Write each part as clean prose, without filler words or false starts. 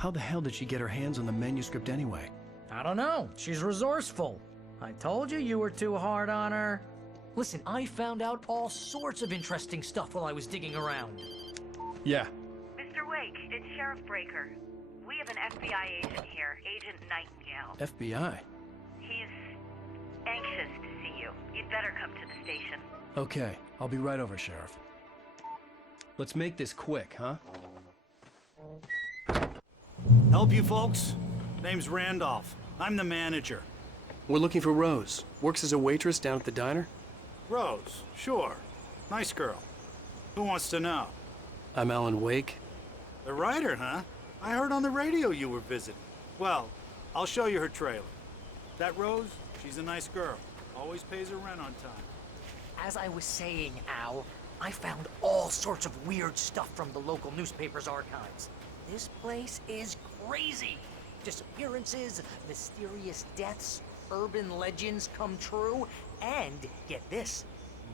How the hell did she get her hands on the manuscript anyway? I don't know. She's resourceful. I told you were too hard on her. Listen, I found out all sorts of interesting stuff while I was digging around. Yeah. Mr. Wake, it's Sheriff Breaker. We have an FBI agent here, Agent Nightingale. FBI? He's anxious to see you. You'd better come to the station. Okay, I'll be right over, Sheriff. Let's make this quick, huh? Help you folks? Name's Randolph. I'm the manager. We're looking for Rose. Works as a waitress down at the diner. Rose, sure. Nice girl. Who wants to know? I'm Alan Wake. The writer, huh? I heard on the radio you were visiting. Well, I'll show you her trailer. That Rose, she's a nice girl. Always pays her rent on time. As I was saying, Al, I found all sorts of weird stuff from the local newspaper's archives. This place is crazy. Disappearances, mysterious deaths, urban legends come true, and get this,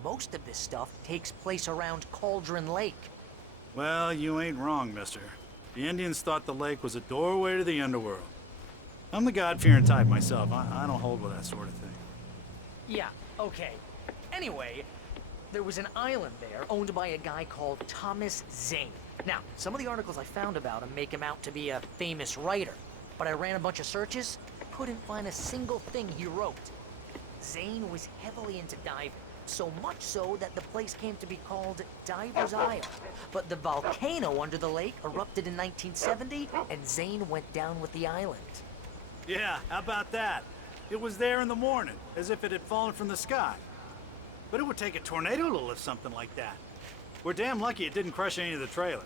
most of this stuff takes place around Cauldron Lake. Well, you ain't wrong, mister. The Indians thought the lake was a doorway to the underworld. I'm the God-fearing type myself. I don't hold with that sort of thing. Yeah, okay. Anyway, there was an island there owned by a guy called Thomas Zane. Now, some of the articles I found about him make him out to be a famous writer, but I ran a bunch of searches, couldn't find a single thing he wrote. Zane was heavily into diving, so much so that the place came to be called Diver's Isle. But the volcano under the lake erupted in 1970, and Zane went down with the island. Yeah, how about that? It was there in the morning, as if it had fallen from the sky. But it would take a tornado to lift something like that. We're damn lucky it didn't crush any of the trailers.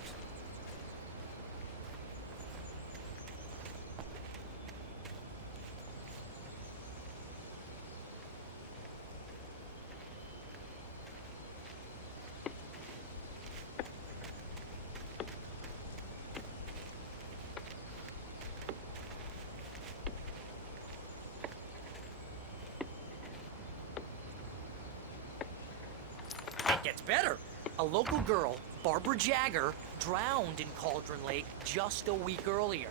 It gets better. A local girl, Barbara Jagger, drowned in Cauldron Lake just a week earlier.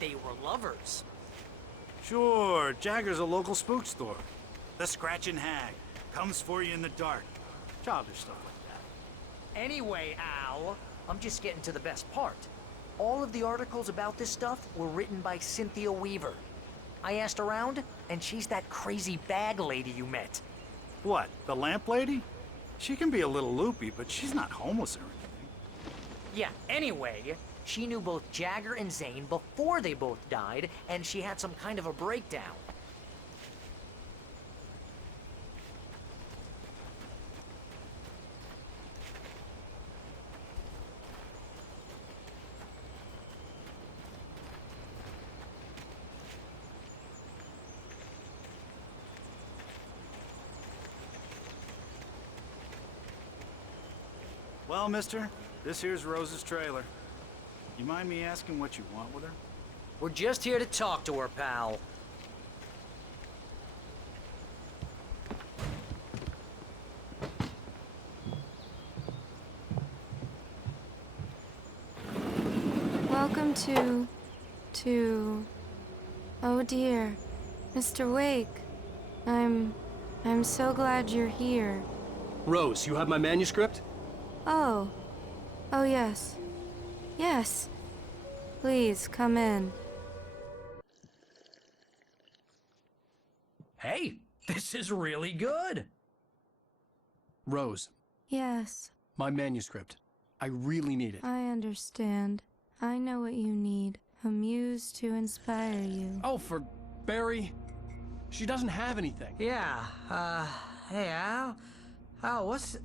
They were lovers. Sure, Jagger's a local spook store. The Scratching Hag. Comes for you in the dark. Childish stuff like that. Anyway, Al, I'm just getting to the best part. All of the articles about this stuff were written by Cynthia Weaver. I asked around, and she's that crazy bag lady you met. What, the lamp lady? She can be a little loopy, but she's not homeless or anything. Yeah, anyway, she knew both Jagger and Zane before they both died, and she had some kind of a breakdown. Well, mister, this here's Rose's trailer. You mind me asking what you want with her? We're just here to talk to her, pal. Welcome to... Oh dear, Mr. Wake. I'm so glad you're here. Rose, you have my manuscript? Oh. Oh, yes. Yes. Please, come in. Hey, this is really good. Rose, Yes, my manuscript. I really need it. I understand. I know what you need. A muse to inspire you. Oh, for Barry. She doesn't have anything. Yeah, hey, Al? Al, what's...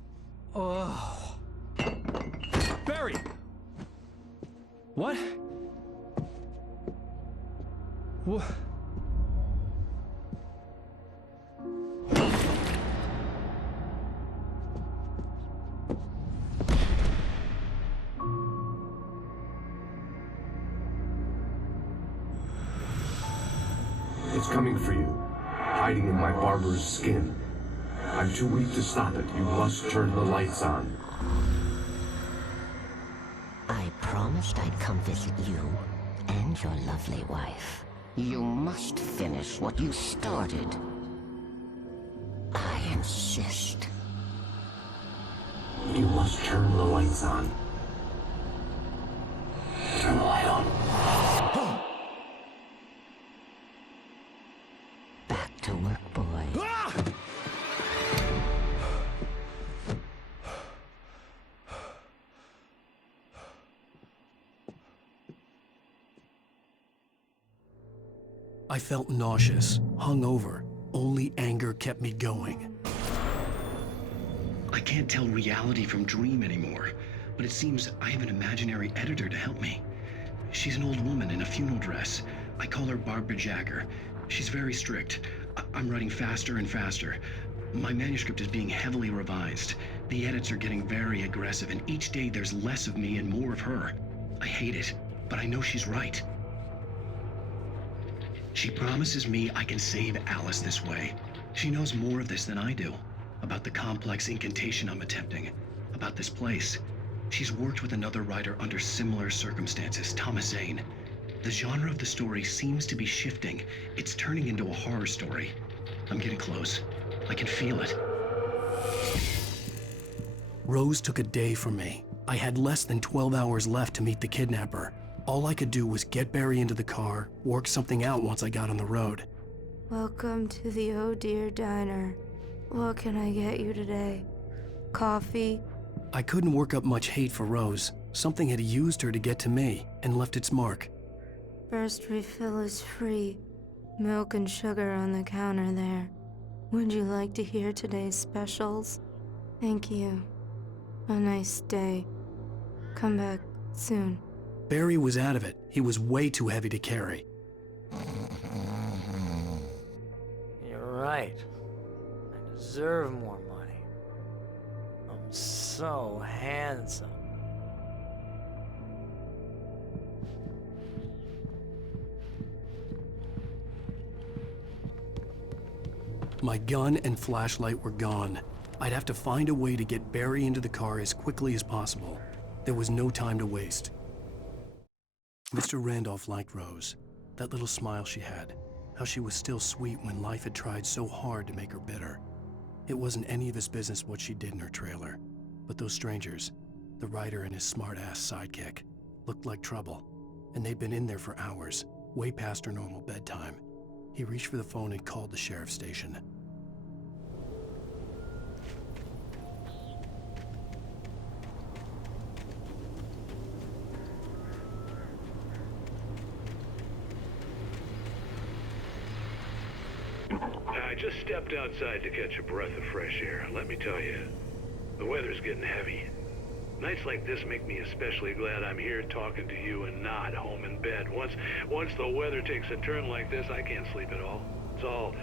Oh... Barry! What? What? It's coming for you, hiding in my barber's skin. I'm too weak to stop it. You must turn the lights on. I promised I'd come visit you, and your lovely wife. You must finish what you started. I insist. You must turn the lights on. Turn the light on. Back to work, boy. I felt nauseous, hungover. Only anger kept me going. I can't tell reality from dream anymore, but it seems I have an imaginary editor to help me. She's an old woman in a funeral dress. I call her Barbara Jagger. She's very strict. I'm writing faster and faster. My manuscript is being heavily revised. The edits are getting very aggressive, and each day there's less of me and more of her. I hate it, but I know she's right. She promises me I can save Alice this way. She knows more of this than I do. About the complex incantation I'm attempting. About this place. She's worked with another writer under similar circumstances, Thomas Zane. The genre of the story seems to be shifting. It's turning into a horror story. I'm getting close. I can feel it. Rose took a day from me. I had less than 12 hours left to meet the kidnapper. All I could do was get Barry into the car, work something out once I got on the road. Welcome to the Oh Dear Diner. What can I get you today? Coffee? I couldn't work up much hate for Rose. Something had used her to get to me and left its mark. First refill is free. Milk and sugar on the counter there. Would you like to hear today's specials? Thank you. A nice day. Come back soon. Barry was out of it. He was way too heavy to carry. You're right. I deserve more money. I'm so handsome. My gun and flashlight were gone. I'd have to find a way to get Barry into the car as quickly as possible. There was no time to waste. Mr. Randolph liked Rose. That little smile she had. How she was still sweet when life had tried so hard to make her bitter. It wasn't any of his business what she did in her trailer. But those strangers, the writer and his smart-ass sidekick, looked like trouble. And they'd been in there for hours, way past her normal bedtime. He reached for the phone and called the sheriff's station. I just stepped outside to catch a breath of fresh air. Let me tell you, the weather's getting heavy. Nights like this make me especially glad I'm here talking to you and not home in bed. Once the weather takes a turn like this, I can't sleep at all. It's all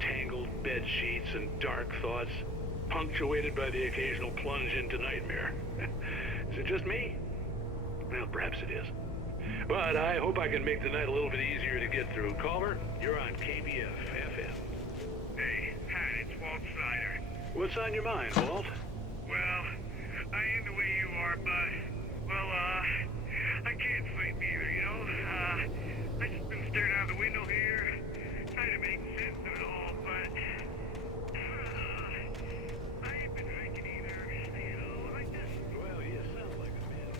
tangled bed sheets and dark thoughts, punctuated by the occasional plunge into nightmare. Is it just me? Well, perhaps it is. But I hope I can make the night a little bit easier to get through. Caller, you're on KBF-FM. Hey, hi, it's Walt Snyder. What's on your mind, Walt? Well, I am the way you are, but, well, I can't sleep either, you know? I just been staring out the window here, trying to make sense of it all, but, I ain't been drinking either, you know, I just... Well, you sound like a man.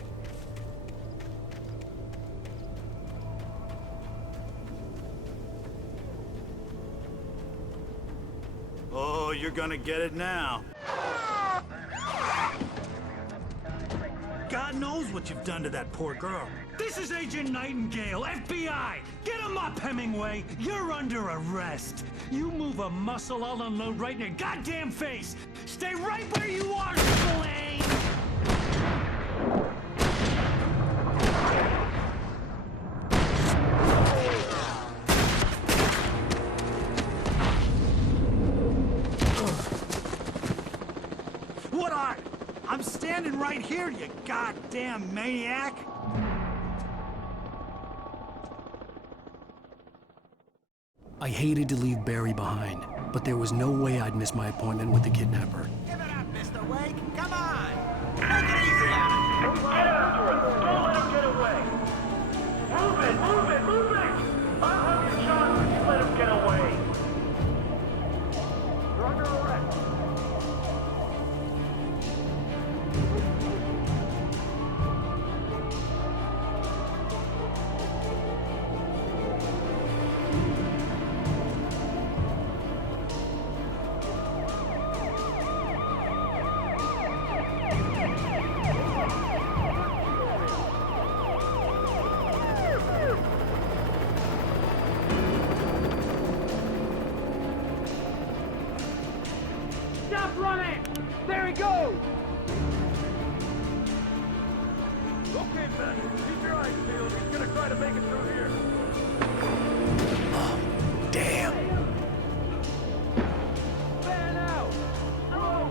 Oh, you're gonna get it now. God knows what you've done to that poor girl. This is Agent Nightingale, FBI! Get him up, Hemingway! You're under arrest! You move a muscle, I'll unload right in your goddamn face! Stay right where you are, Slane! What are? I'm standing right here, you goddamn maniac! I hated to leave Barry behind, but there was no way I'd miss my appointment with the kidnapper. Give it up, Mr. Wake! Come on! Take it easy on him! Get after him! Don't let him get away! Move it! Okay, Ben. Keep your eyes peeled. He's gonna try to make it through here. Oh, damn. Fan out! Whoa!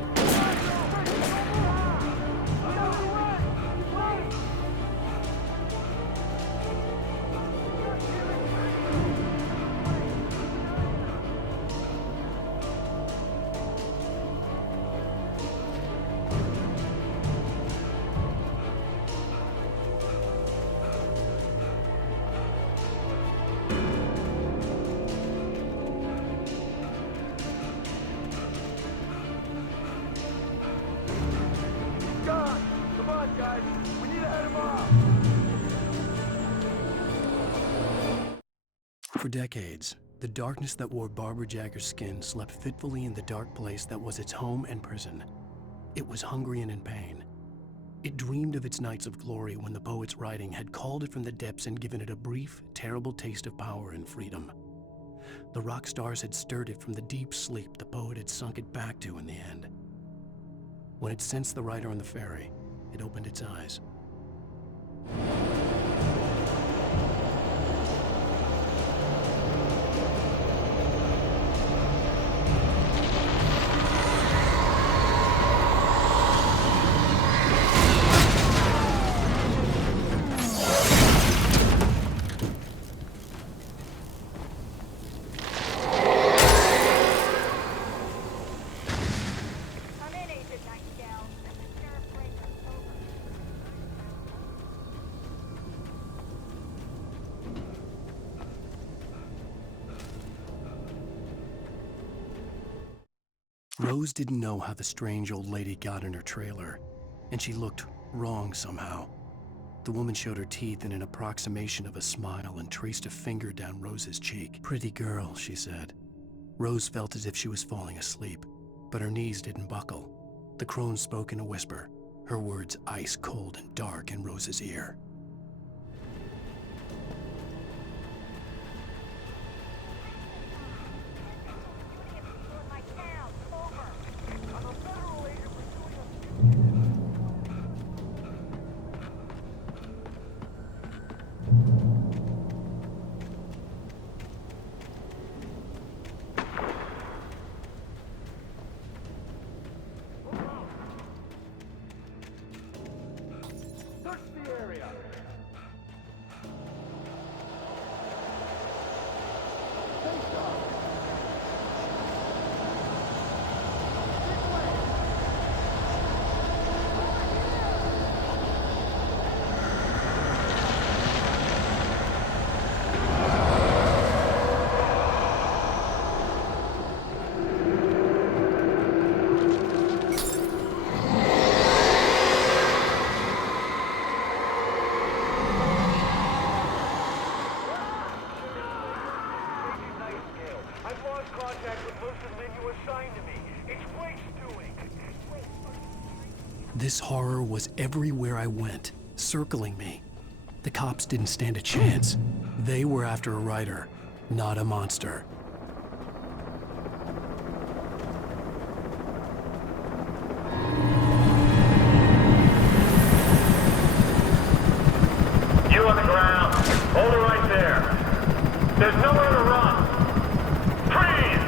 Gone! Come on, guys! We need to head him off! For decades, the darkness that wore Barbara Jagger's skin slept fitfully in the dark place that was its home and prison. It was hungry and in pain. It dreamed of its nights of glory when the poet's writing had called it from the depths and given it a brief, terrible taste of power and freedom. The rock stars had stirred it from the deep sleep the poet had sunk it back to in the end. When it sensed the writer on the ferry, it opened its eyes. Come in, Agent Nightingale. This is Sheriff Breaker. Over. Rose didn't know how the strange old lady got in her trailer, and she looked wrong somehow. The woman showed her teeth in an approximation of a smile and traced a finger down Rose's cheek. "Pretty girl," she said. Rose felt as if she was falling asleep, but her knees didn't buckle. The crone spoke in a whisper, her words ice cold and dark in Rose's ear. My town. Over. I'm a federal agent pursuing a Search the area! Face off! I've lost contact with most of the men you assigned to me. It's Wake's doing. This horror was everywhere I went, circling me. The cops didn't stand a chance. They were after a writer, not a monster. You on the ground. Hold it right there. There's nowhere to run. Freeze!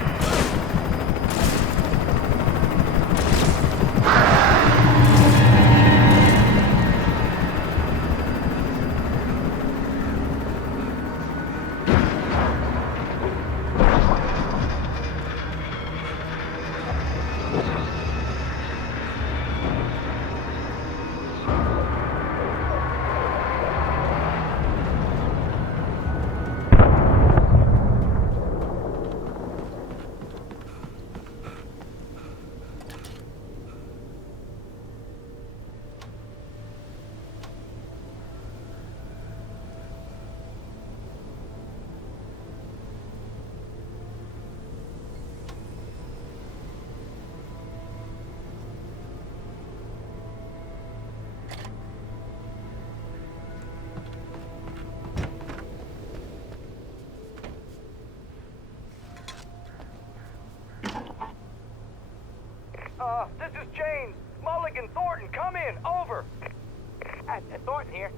here?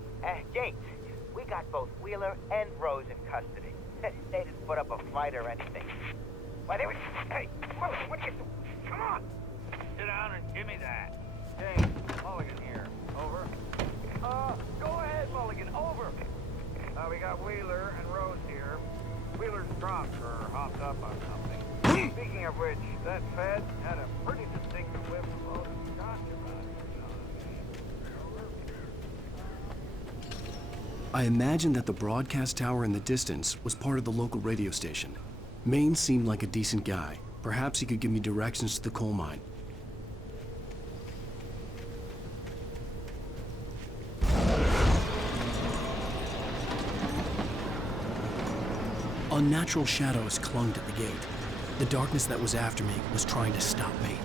Gates, we got both Wheeler and Rose in custody. They didn't put up a fight or anything. Why, they were... Hey, what are you doing? Come on! Sit down and give me that. Hey, Mulligan here. Over. Go ahead, Mulligan. Over. We got Wheeler and Rose here. Wheeler's drunk or hopped up on something. Speaking of which, that Fed had a pretty distinct whiff of Rose's scotch about it. I imagined that the broadcast tower in the distance was part of the local radio station. Maine seemed like a decent guy. Perhaps he could give me directions to the coal mine. Unnatural shadows clung to the gate. The darkness that was after me was trying to stop me.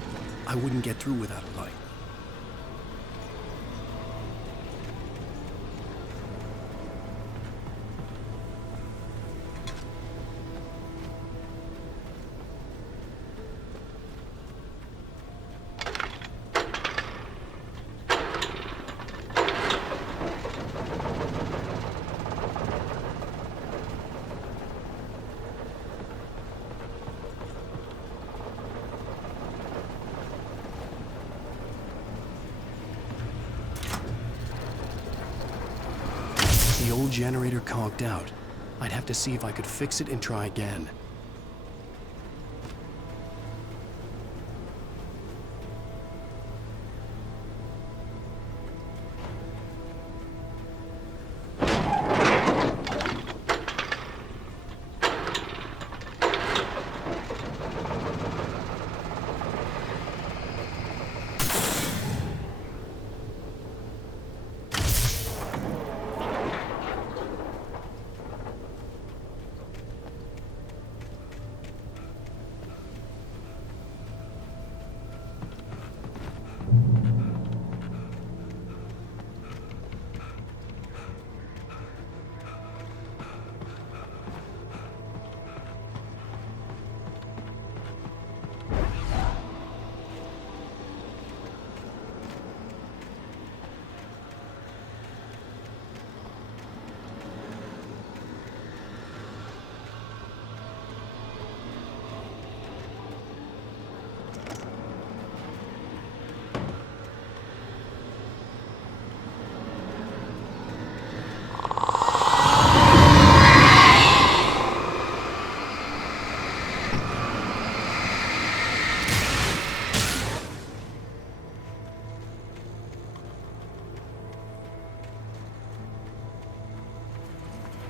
I wouldn't get through without a light. The old generator conked out. I'd have to see if I could fix it and try again.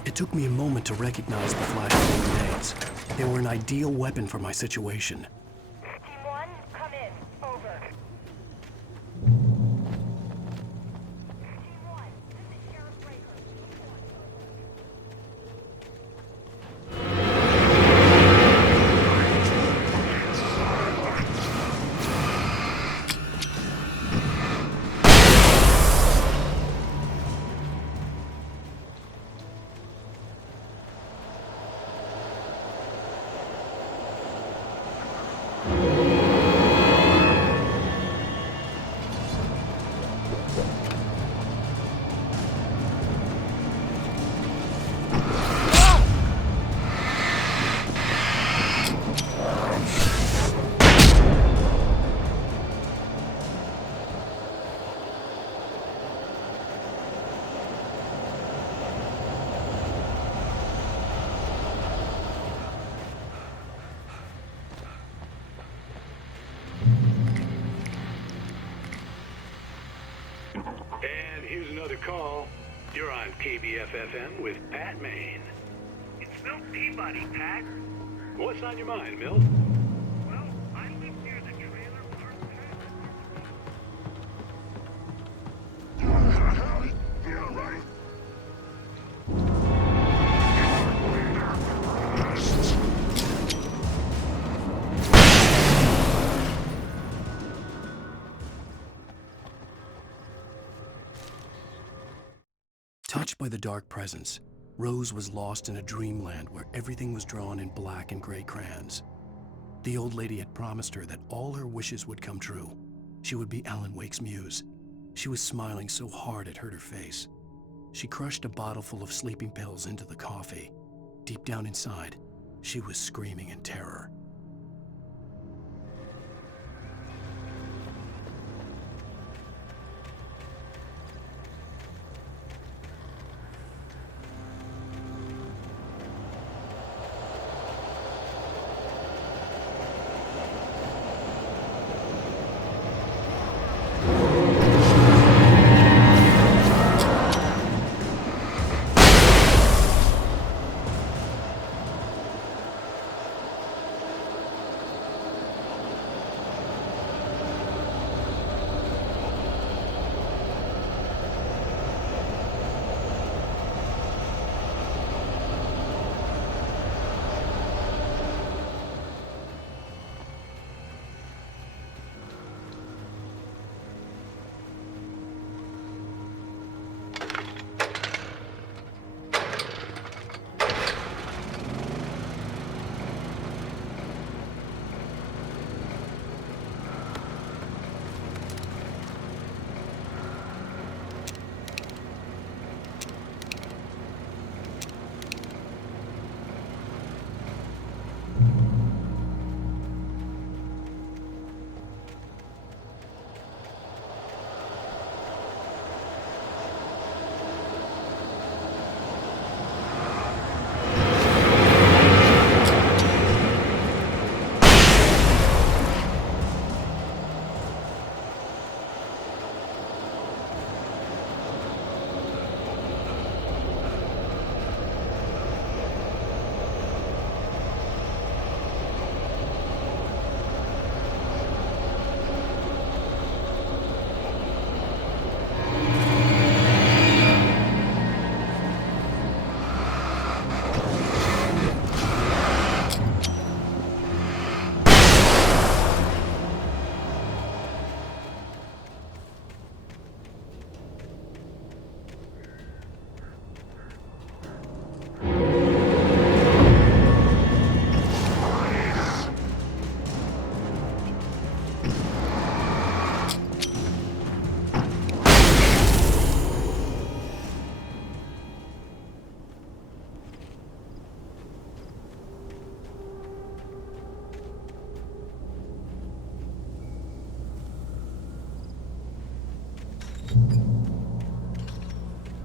It took me a moment to recognize the flashbang grenades. They were an ideal weapon for my situation. Team 1, come in. Over. Team 1, this is Sheriff Breaker. And here's another call. You're on KBF-FM with Pat Maine. It's Milt Peabody, Pat. What's on your mind, Milt? Well, I live near the trailer park. Yeah, right. Touched by the dark presence, Rose was lost in a dreamland where everything was drawn in black and gray crayons. The old lady had promised her that all her wishes would come true. She would be Alan Wake's muse. She was smiling so hard it hurt her face. She crushed a bottle full of sleeping pills into the coffee. Deep down inside, she was screaming in terror.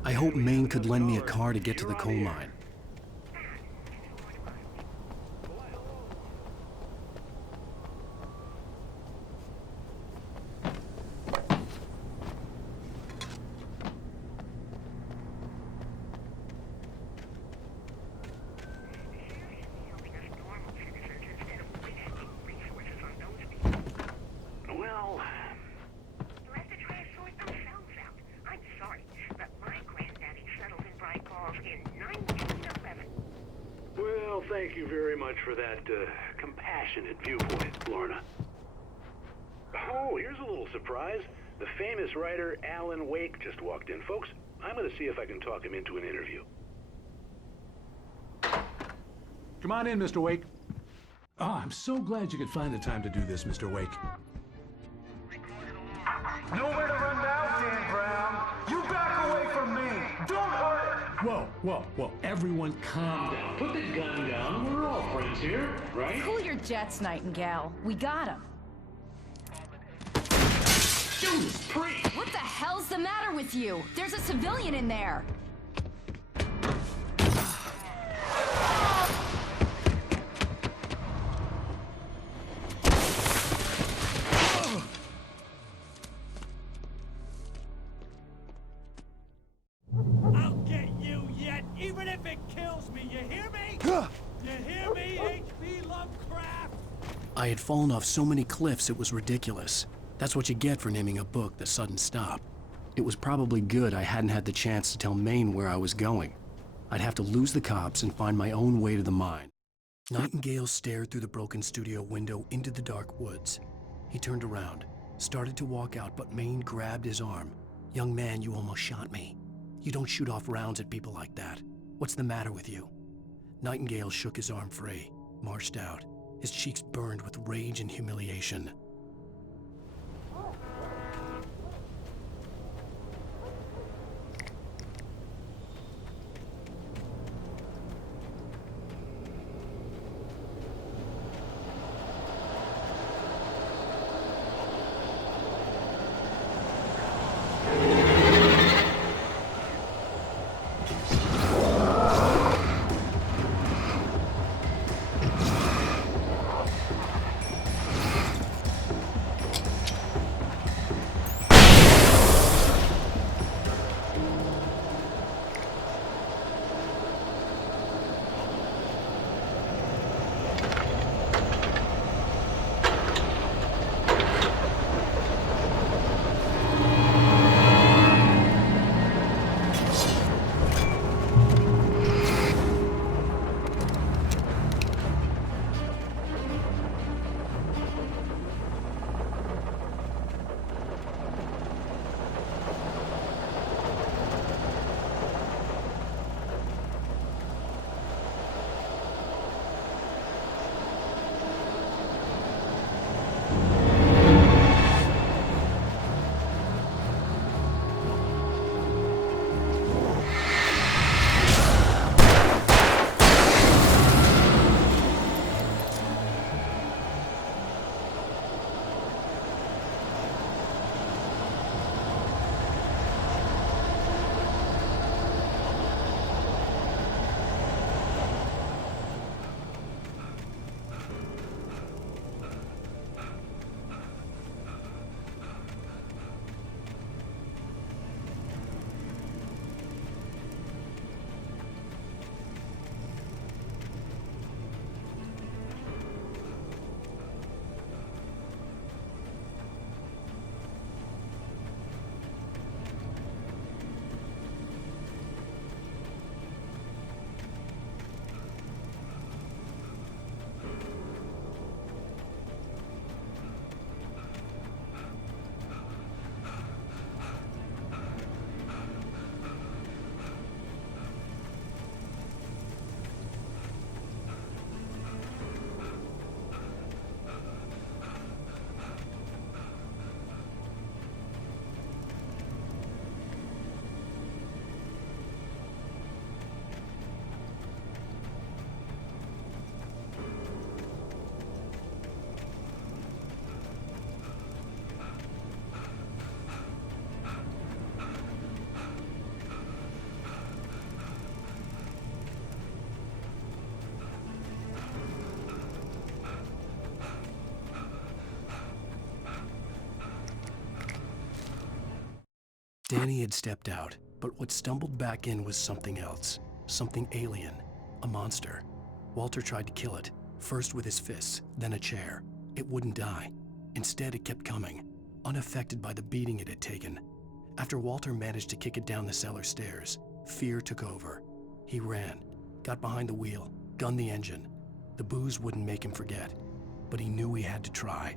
I hoped Maine could lend me a car to get to the coal mine. Thank you very much for that compassionate viewpoint, Lorna. Oh, here's a little surprise. The famous writer Alan Wake just walked in. Folks, I'm going to see if I can talk him into an interview. Come on in, Mr. Wake. Oh, I'm so glad you could find the time to do this, Mr. Wake. Nowhere to run now, Dan Brown. You back away from me. Don't hurt it. Whoa. Everyone calm down. Put the gun down. We're all friends here, right? Cool your jets, Nightingale. We got him. Judas Priest! What the hell's the matter with you? There's a civilian in there. I'll get you yet, even if it kills me. You hear me? You hear me, H.P. Lovecraft? I had fallen off so many cliffs it was ridiculous. That's what you get for naming a book The Sudden Stop. It was probably good I hadn't had the chance to tell Maine where I was going. I'd have to lose the cops and find my own way to the mine. Nightingale stared through the broken studio window into the dark woods. He turned around, started to walk out, but Maine grabbed his arm. "Young man, you almost shot me. You don't shoot off rounds at people like that. What's the matter with you?" Nightingale shook his arm free, marched out. His cheeks burned with rage and humiliation. Danny had stepped out, but what stumbled back in was something else. Something alien. A monster. Walter tried to kill it, first with his fists, then a chair. It wouldn't die. Instead, it kept coming, unaffected by the beating it had taken. After Walter managed to kick it down the cellar stairs, fear took over. He ran, got behind the wheel, gunned the engine. The booze wouldn't make him forget, but he knew he had to try.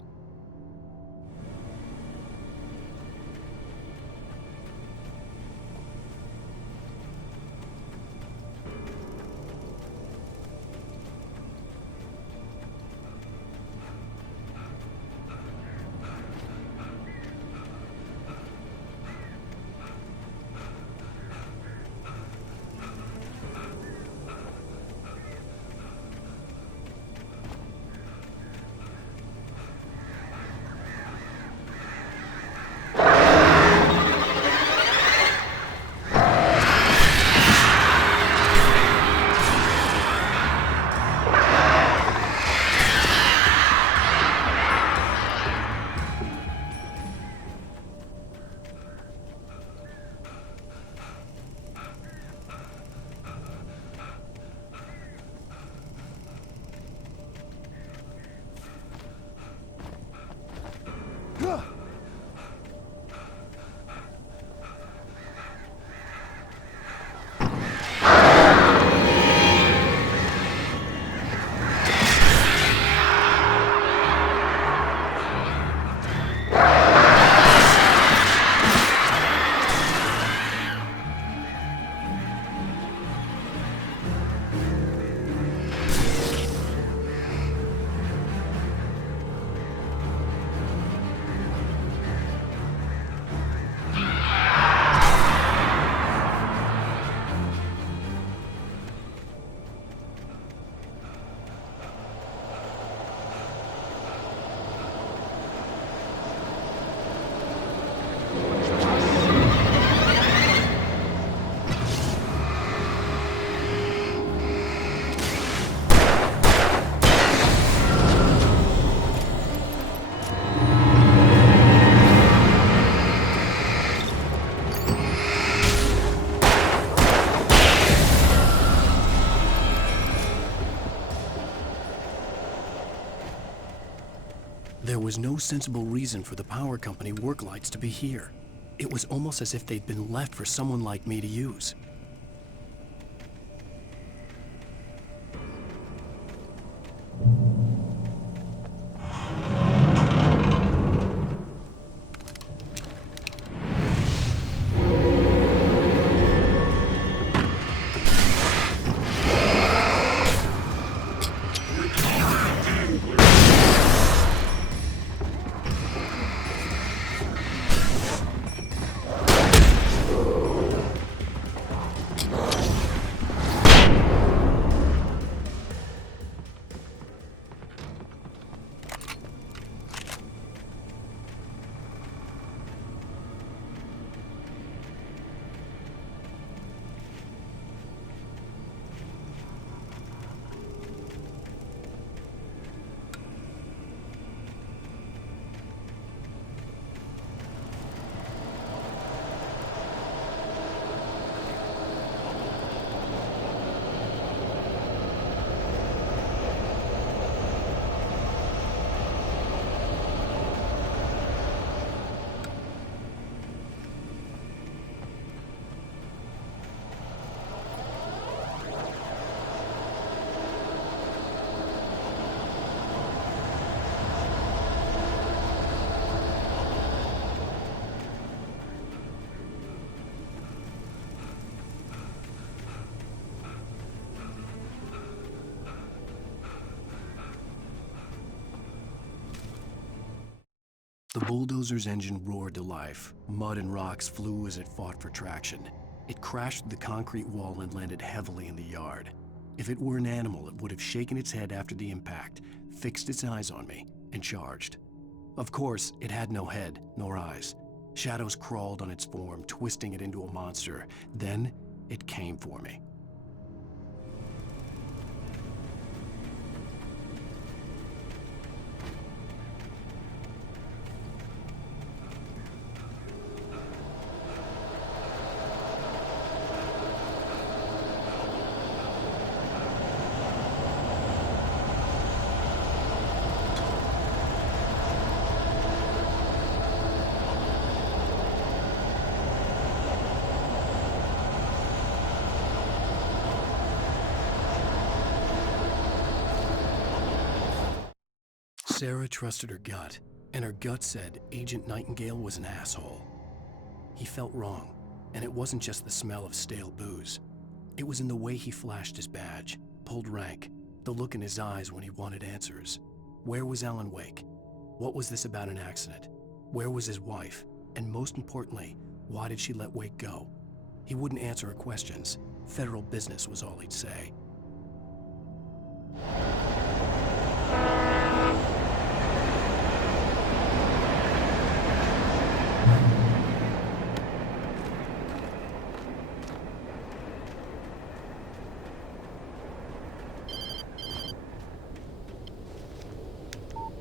There was no sensible reason for the power company work lights to be here. It was almost as if they'd been left for someone like me to use. The bulldozer's engine roared to life. Mud and rocks flew as it fought for traction. It crashed through the concrete wall and landed heavily in the yard. If it were an animal, it would have shaken its head after the impact, fixed its eyes on me, and charged. Of course, it had no head, nor eyes. Shadows crawled on its form, twisting it into a monster. Then, it came for me. Sarah trusted her gut, and her gut said Agent Nightingale was an asshole. He felt wrong, and it wasn't just the smell of stale booze. It was in the way he flashed his badge, pulled rank, the look in his eyes when he wanted answers. Where was Alan Wake? What was this about an accident? Where was his wife? And most importantly, why did she let Wake go? He wouldn't answer her questions. Federal business was all he'd say.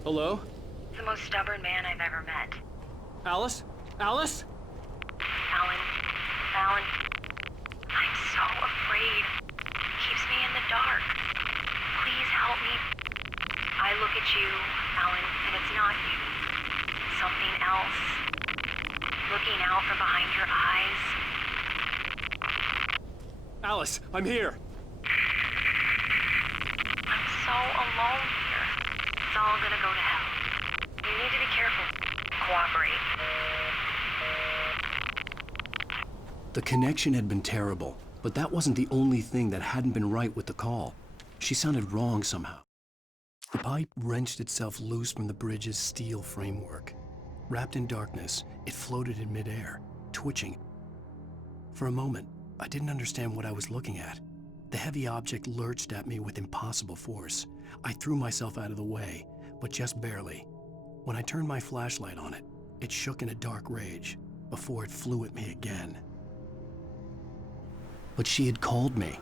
Hello? The most stubborn man I've ever met. Alice? Alice? Alan, I'm so afraid. Keeps me in the dark. Please help me. I look at you, Alan, and it's not you. Something else. Looking out from behind your eyes. Alice, I'm here. I'm so alone here. It's all gonna go to hell. You need to be careful. Cooperate. The connection had been terrible, but that wasn't the only thing that hadn't been right with the call. She sounded wrong somehow. The pipe wrenched itself loose from the bridge's steel framework. Wrapped in darkness, it floated in midair, twitching. For a moment, I didn't understand what I was looking at. The heavy object lurched at me with impossible force. I threw myself out of the way, but just barely. When I turned my flashlight on it, it shook in a dark rage before it flew at me again. But she had called me.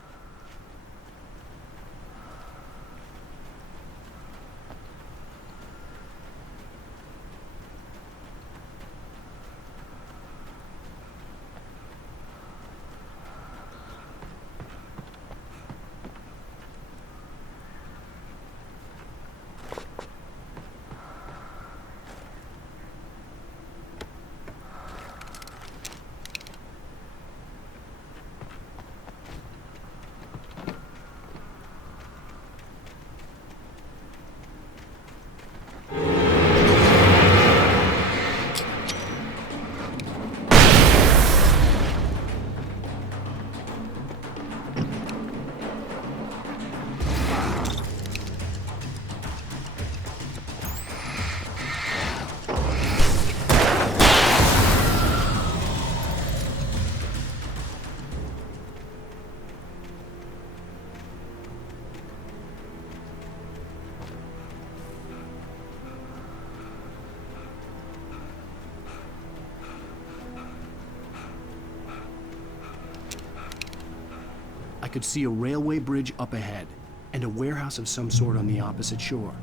could see a railway bridge up ahead, and a warehouse of some sort on the opposite shore.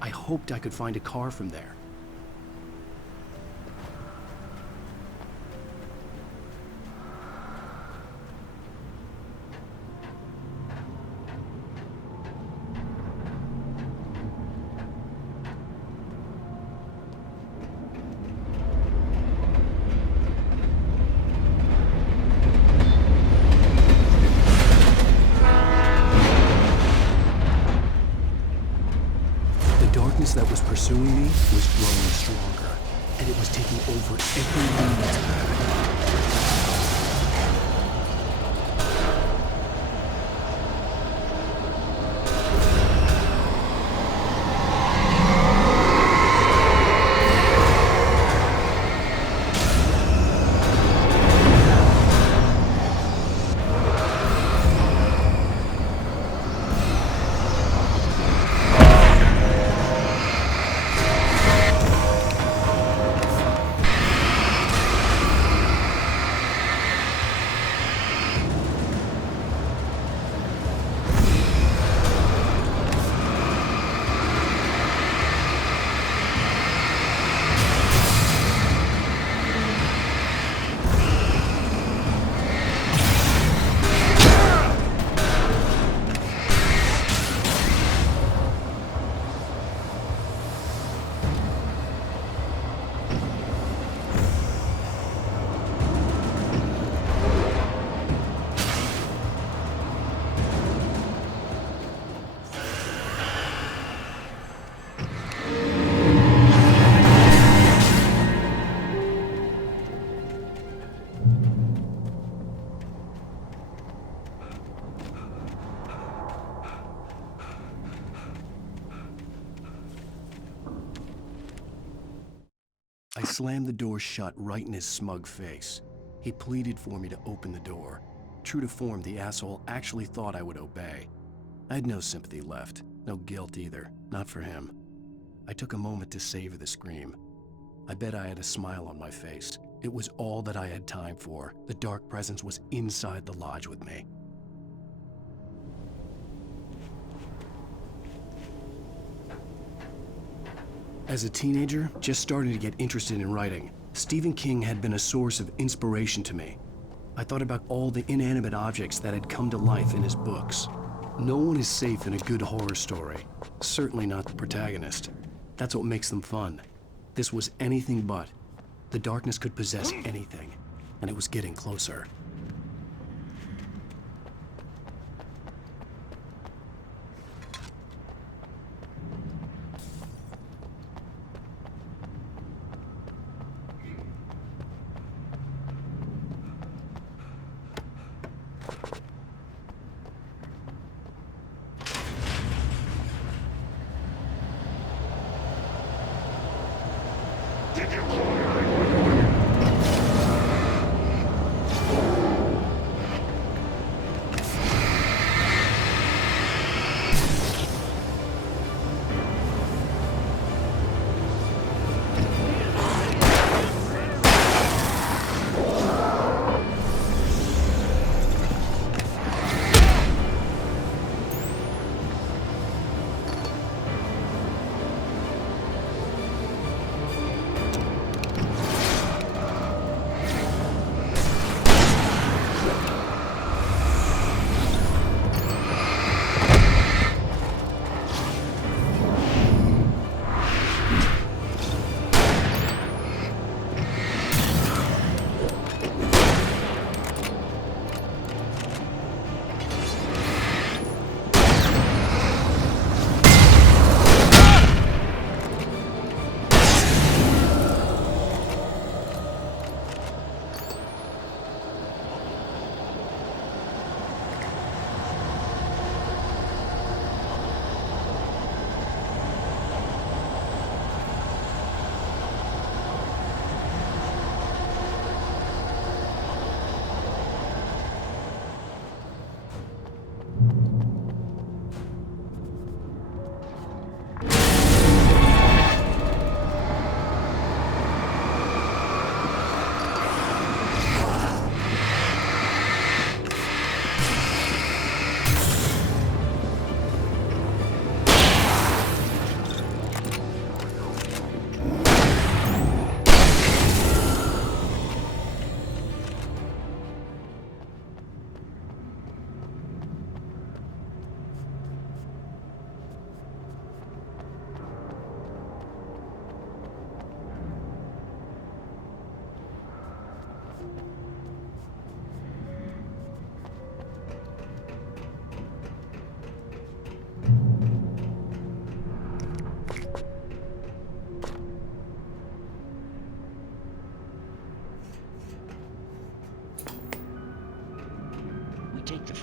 I hoped I could find a car from there. That was pursuing me was growing stronger, and it was taking over every moment. I slammed the door shut right in his smug face. He pleaded for me to open the door. True to form, the asshole actually thought I would obey. I had no sympathy left, no guilt either, not for him. I took a moment to savor the scream. I bet I had a smile on my face. It was all that I had time for. The dark presence was inside the lodge with me. As a teenager, just starting to get interested in writing, Stephen King had been a source of inspiration to me. I thought about all the inanimate objects that had come to life in his books. No one is safe in a good horror story. Certainly not the protagonist. That's what makes them fun. This was anything but. The darkness could possess anything, and it was getting closer.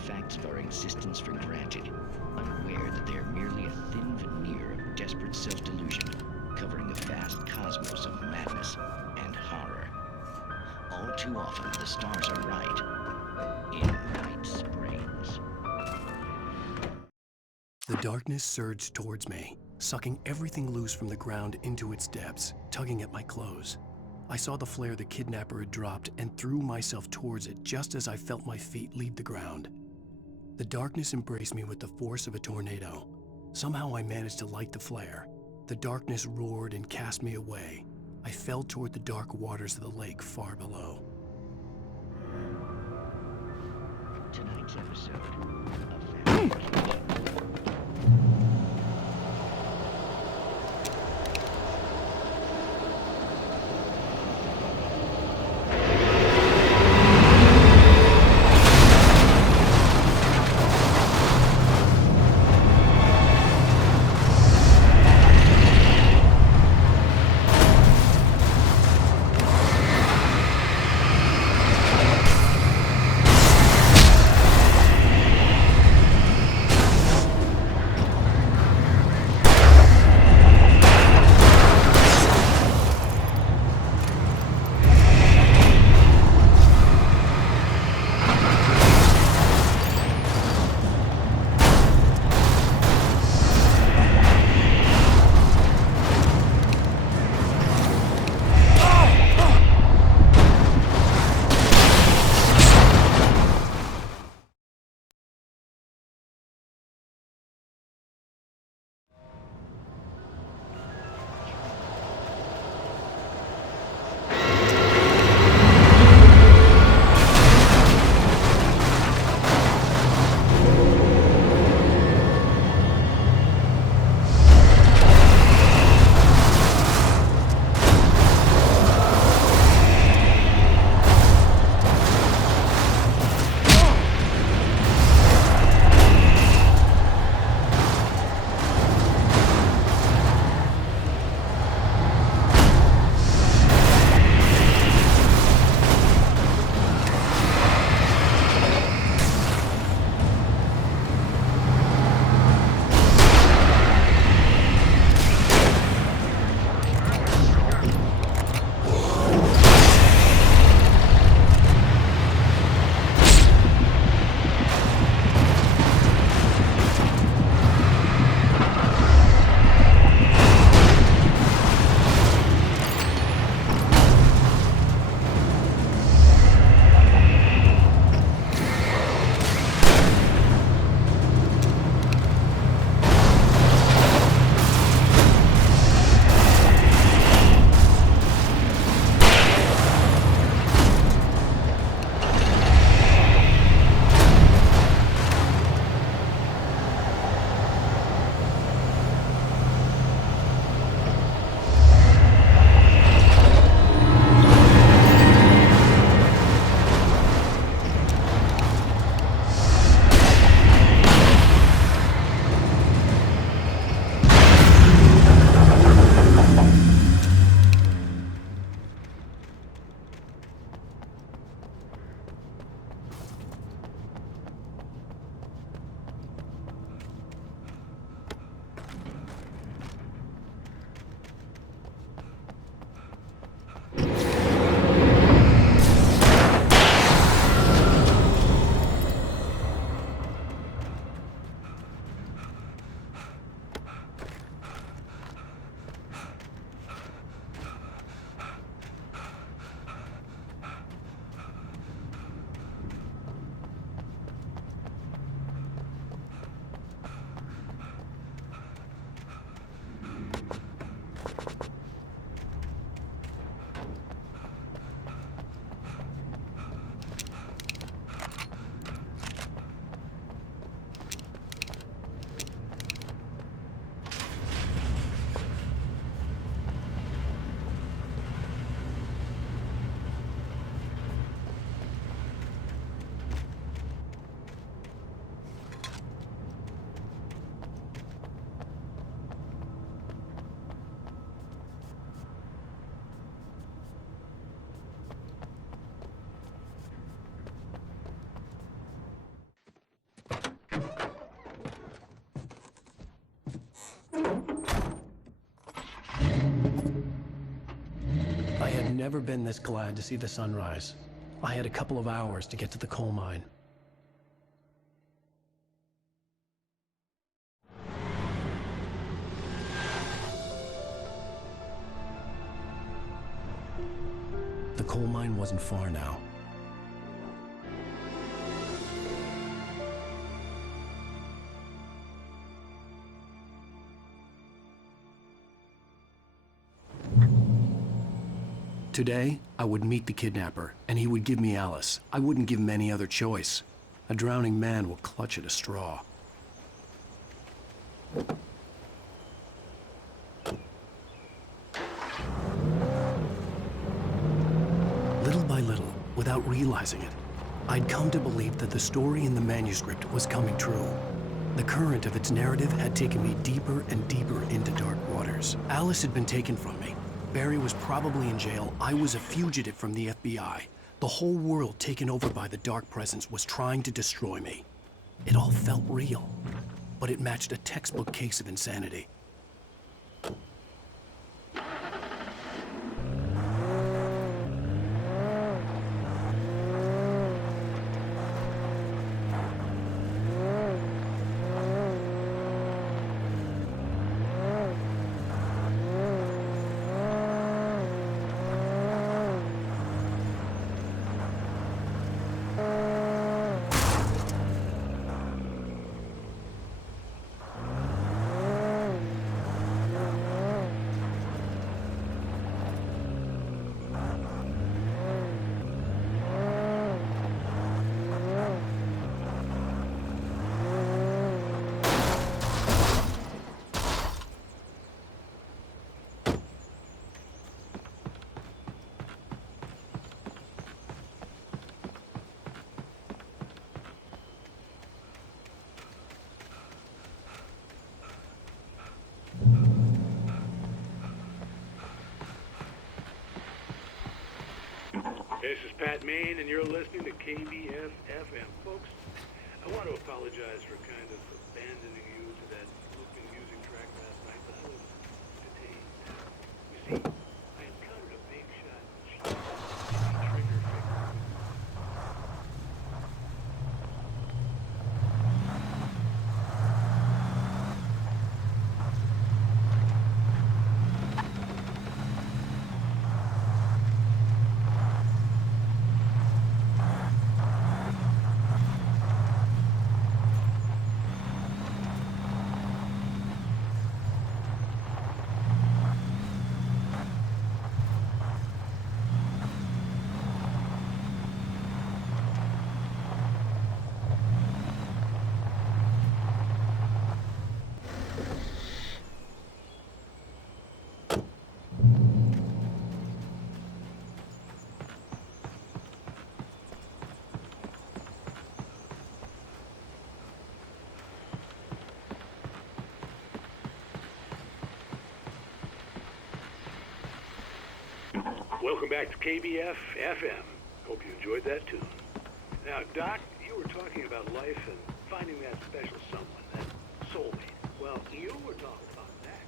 facts of our existence for granted, unaware that they are merely a thin veneer of desperate self-delusion, covering a vast cosmos of madness and horror. All too often, the stars are right. In Night Springs. The darkness surged towards me, sucking everything loose from the ground into its depths, tugging at my clothes. I saw the flare the kidnapper had dropped and threw myself towards it just as I felt my feet leave the ground. The darkness embraced me with the force of a tornado. Somehow I managed to light the flare. The darkness roared and cast me away. I fell toward the dark waters of the lake far below. Tonight's episode of Fabrication. never been this glad to see the sunrise. I had a couple of hours to get to the coal mine. The coal mine wasn't far now. Today, I would meet the kidnapper, and he would give me Alice. I wouldn't give him any other choice. A drowning man will clutch at a straw. Little by little, without realizing it, I'd come to believe that the story in the manuscript was coming true. The current of its narrative had taken me deeper and deeper into dark waters. Alice had been taken from me. Barry was probably in jail. I was a fugitive from the FBI. The whole world taken over by the dark presence was trying to destroy me. It all felt real, but it matched a textbook case of insanity. This is Pat Main, and you're listening to KBF-FM. Folks, I want to apologize for kind of abandoning you to that looping music track last night, but I was detained. You see, I encountered a big shot trigger figure. Welcome back to KBF-FM. Hope you enjoyed that tune. Now, Doc, you were talking about life and finding that special someone, that soulmate. Well, you were talking about that.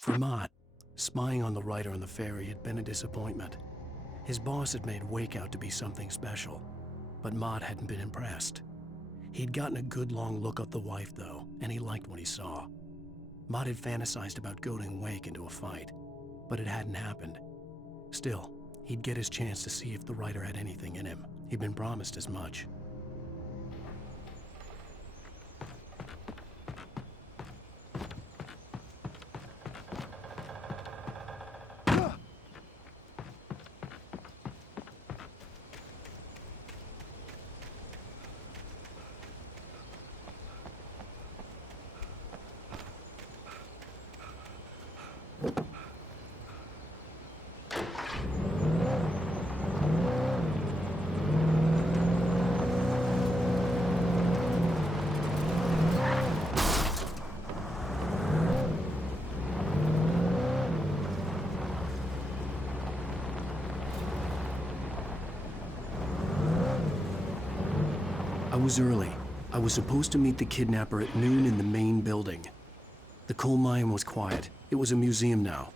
For Mott, spying on the writer on the ferry had been a disappointment. His boss had made Wake out to be something special, but Mott hadn't been impressed. He'd gotten a good long look at the wife, though, and he liked what he saw. Mott had fantasized about goading Wake into a fight, but it hadn't happened. Still, He'd get his chance to see if the writer had anything in him. He'd been promised as much. I was early. I was supposed to meet the kidnapper at noon in the main building. The coal mine was quiet. It was a museum now.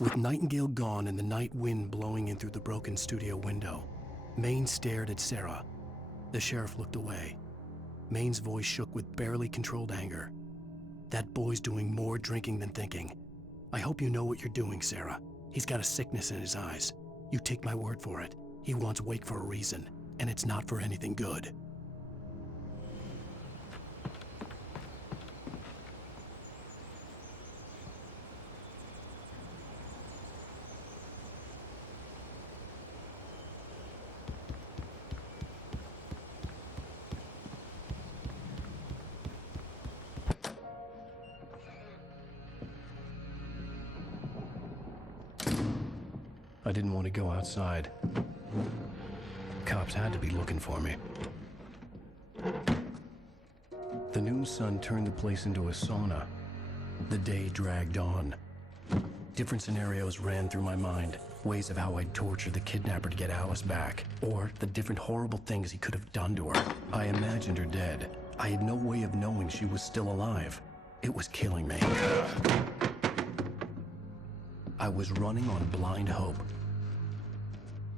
With Nightingale gone and the night wind blowing in through the broken studio window, Maine stared at Sarah. The sheriff looked away. Maine's voice shook with barely controlled anger. That boy's doing more drinking than thinking. I hope you know what you're doing, Sarah. He's got a sickness in his eyes. You take my word for it. He wants Wake for a reason, and it's not for anything good. I didn't want to go outside. Cops had to be looking for me. The noon sun turned the place into a sauna. The day dragged on. Different scenarios ran through my mind. Ways of how I'd torture the kidnapper to get Alice back. Or the different horrible things he could have done to her. I imagined her dead. I had no way of knowing she was still alive. It was killing me. I was running on blind hope.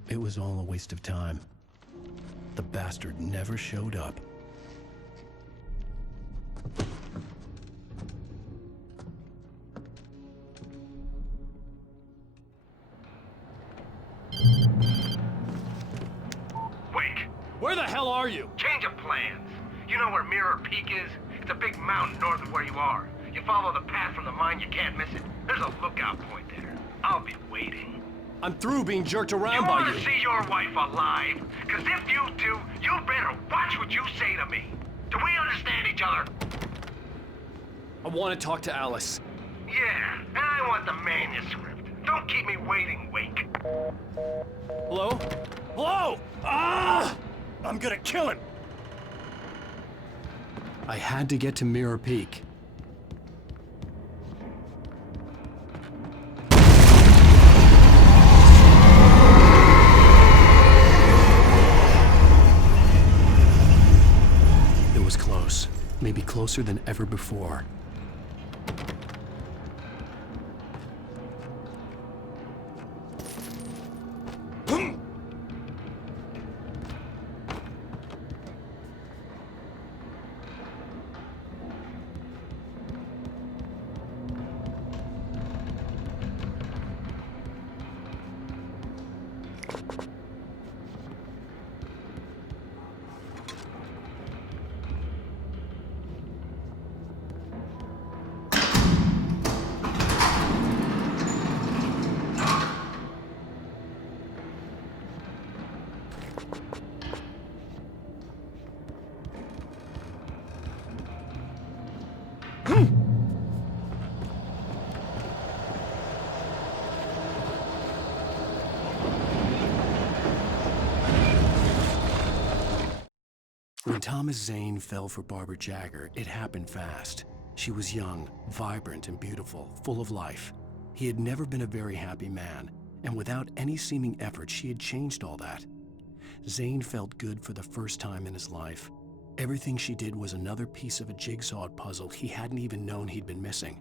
It was all a waste of time. The bastard never showed up. Wake! Where the hell are you? Change of plans. You know where Mirror Peak is? It's a big mountain north of where you are. You follow the path from the mine, you can't miss it. There's a lookout point there. I'll be waiting. I'm through being jerked around by you. You want to see your wife alive? Because if you do, you better watch what you say to me. Do we understand each other? I want to talk to Alice. Yeah, and I want the manuscript. Don't keep me waiting, Wake. Hello? Hello? Ah! I'm gonna kill him. I had to get to Mirror Peak. It was close. Maybe closer than ever before. When Thomas Zane fell for Barbara Jagger, it happened fast. She was young, vibrant, and beautiful, full of life. He had never been a very happy man, and without any seeming effort, she had changed all that. Zane felt good for the first time in his life. Everything she did was another piece of a jigsaw puzzle he hadn't even known he'd been missing.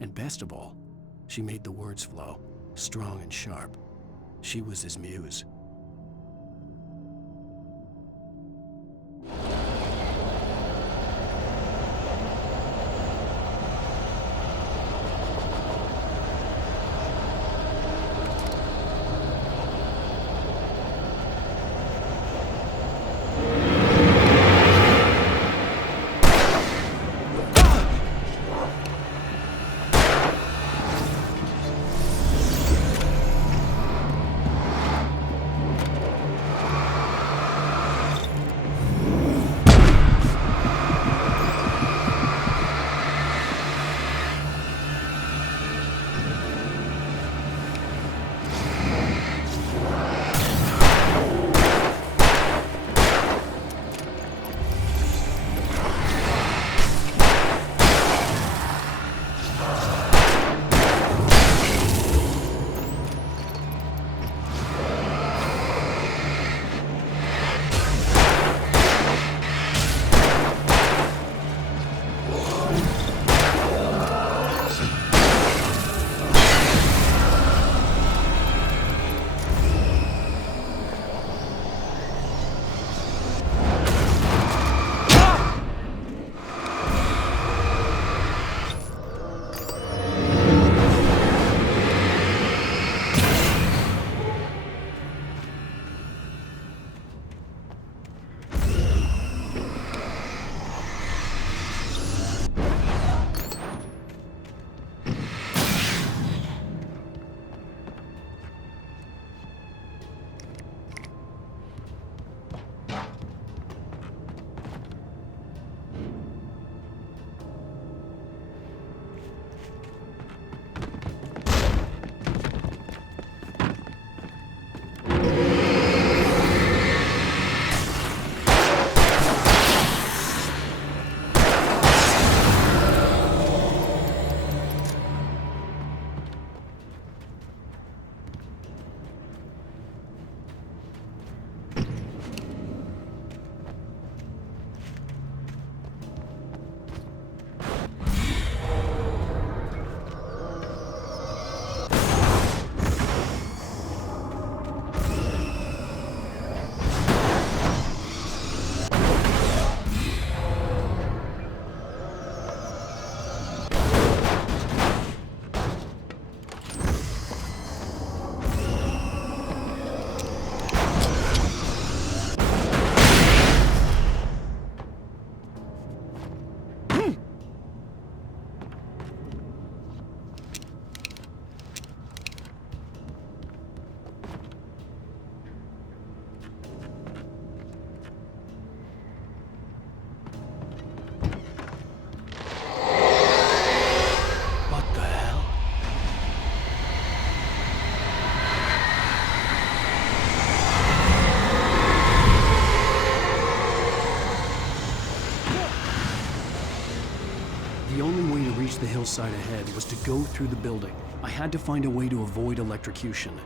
And best of all, she made the words flow, strong and sharp. She was his muse. The only way to reach the hillside ahead was to go through the building. I had to find a way to avoid electrocution.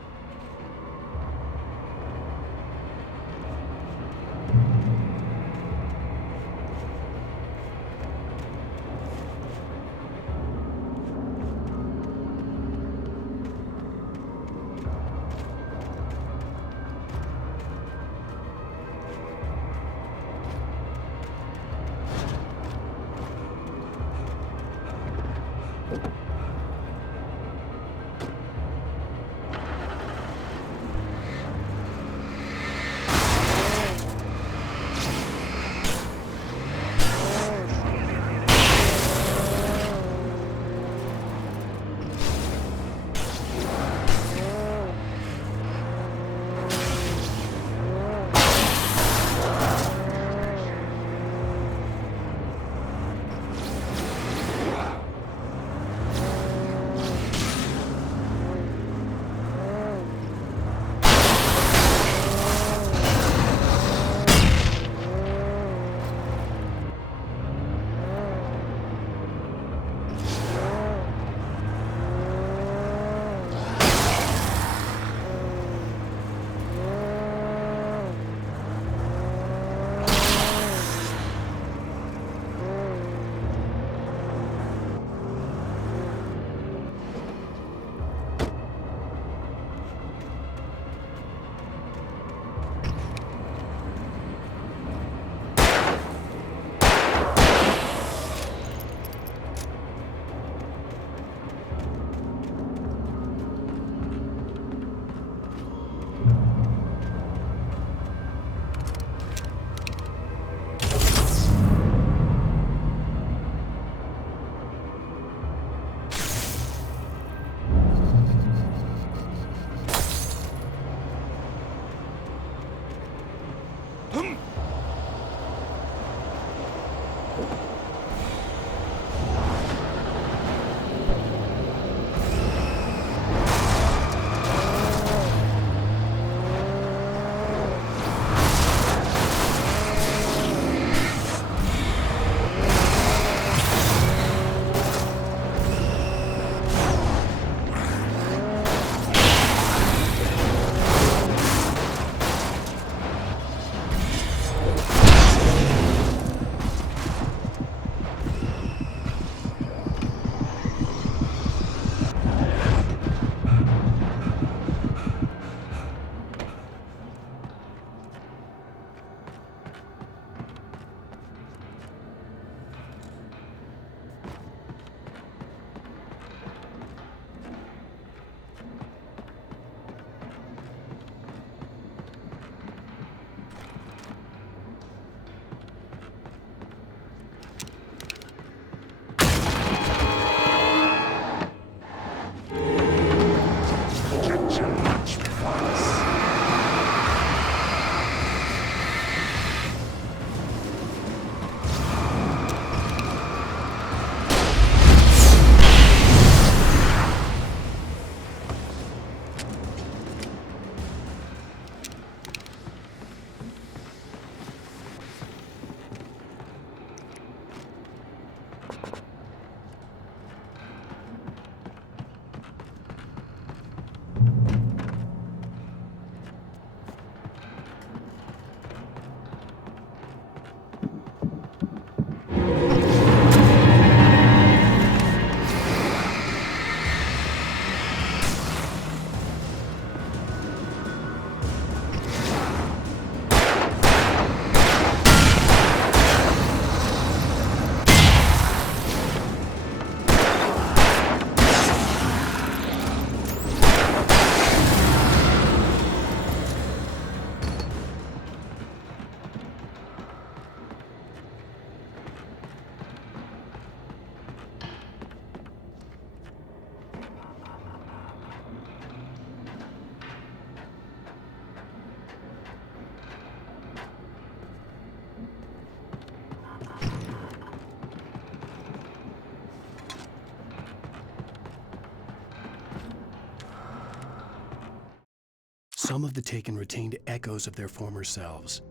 Some of the taken retained echoes of their former selves,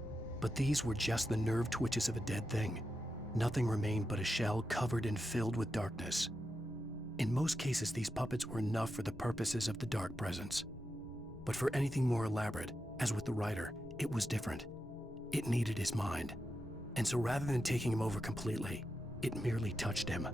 but these were just the nerve twitches of a dead thing. Nothing remained but a shell covered and filled with darkness. In most cases, these puppets were enough for the purposes of the dark presence. But for anything more elaborate, as with the writer, it was different. It needed his mind. And so rather than taking him over completely, it merely touched him.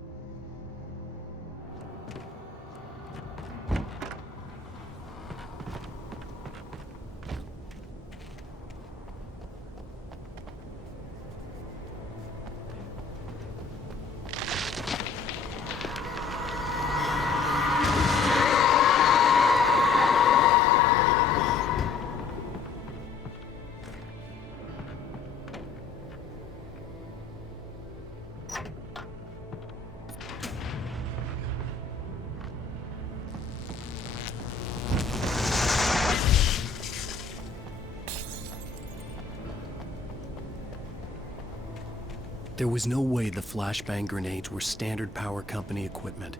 There was no way the flashbang grenades were standard power company equipment.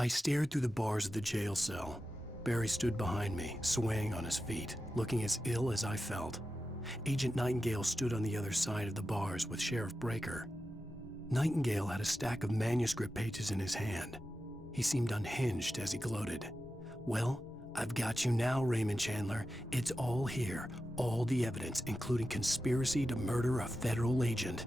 I stared through the bars of the jail cell. Barry stood behind me, swaying on his feet, looking as ill as I felt. Agent Nightingale stood on the other side of the bars with Sheriff Breaker. Nightingale had a stack of manuscript pages in his hand. He seemed unhinged as he gloated. "Well, I've got you now, Raymond Chandler. It's all here. All the evidence, including conspiracy to murder a federal agent."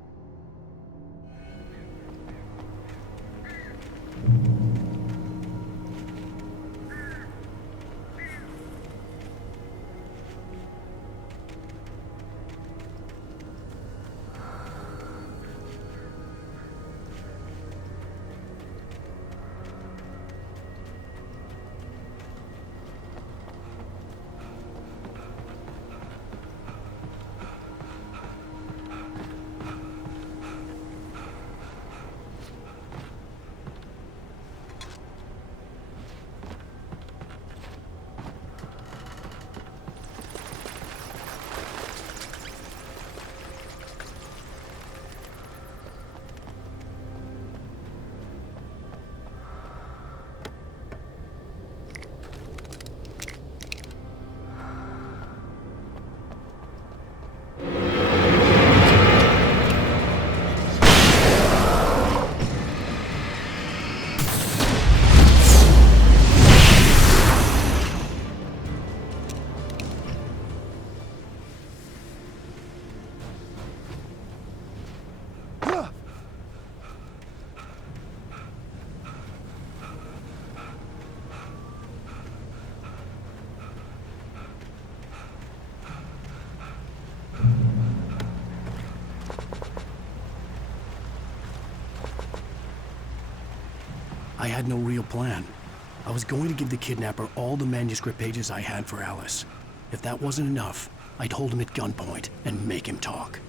I had no real plan. I was going to give the kidnapper all the manuscript pages I had for Alice. If that wasn't enough, I'd hold him at gunpoint and make him talk.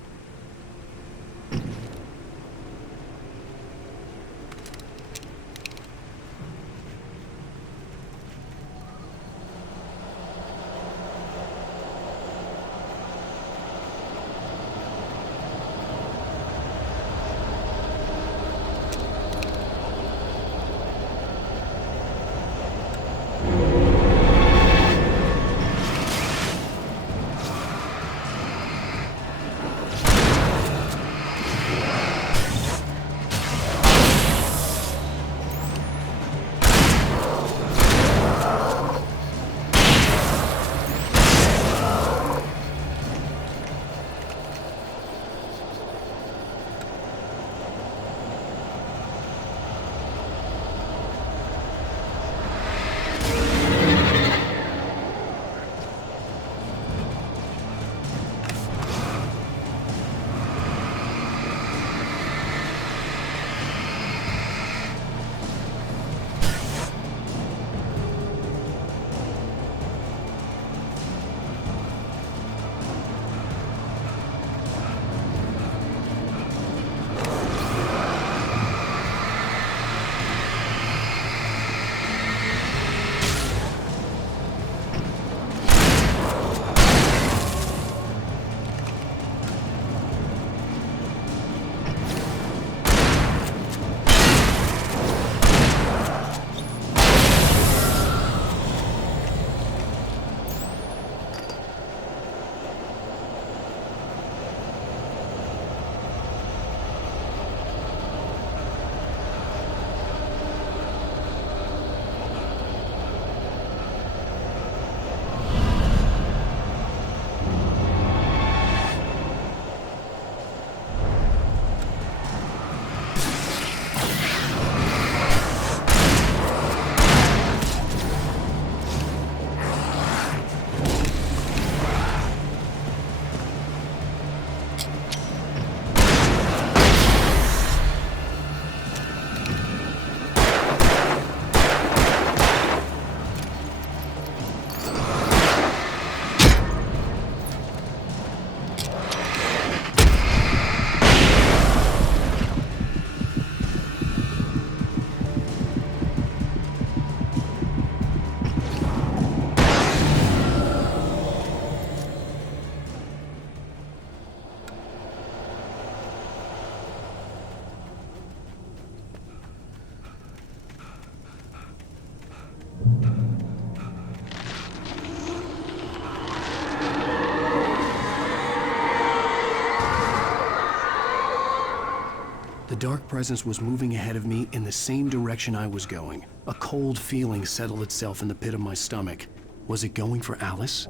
The dark presence was moving ahead of me in the same direction I was going. A cold feeling settled itself in the pit of my stomach. Was it going for Alice?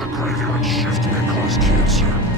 The graveyard shift may cause cancer.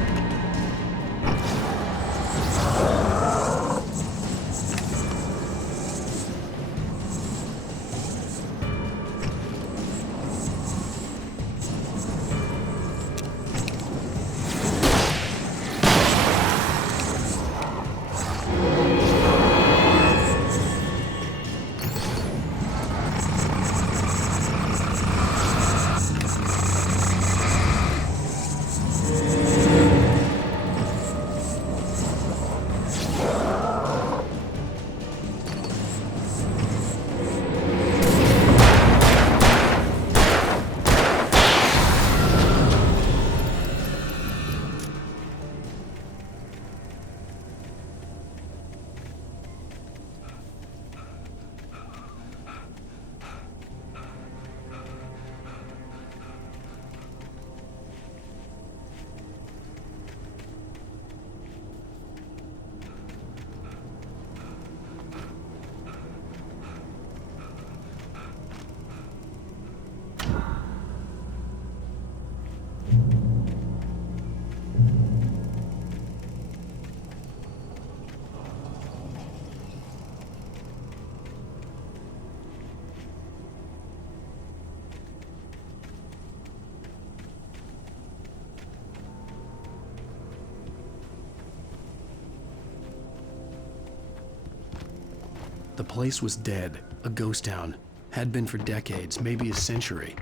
The place was dead, a ghost town. Had been for decades, maybe a century.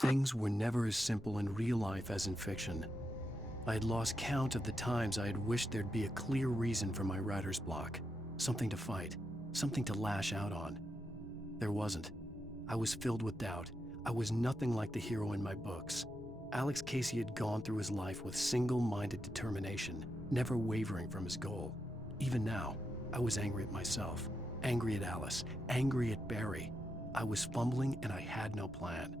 Things were never as simple in real life as in fiction. I had lost count of the times I had wished there'd be a clear reason for my writer's block. Something to fight, something to lash out on. There wasn't. I was filled with doubt. I was nothing like the hero in my books. Alex Casey had gone through his life with single-minded determination, never wavering from his goal. Even now, I was angry at myself, angry at Alice, angry at Barry. I was fumbling and I had no plan.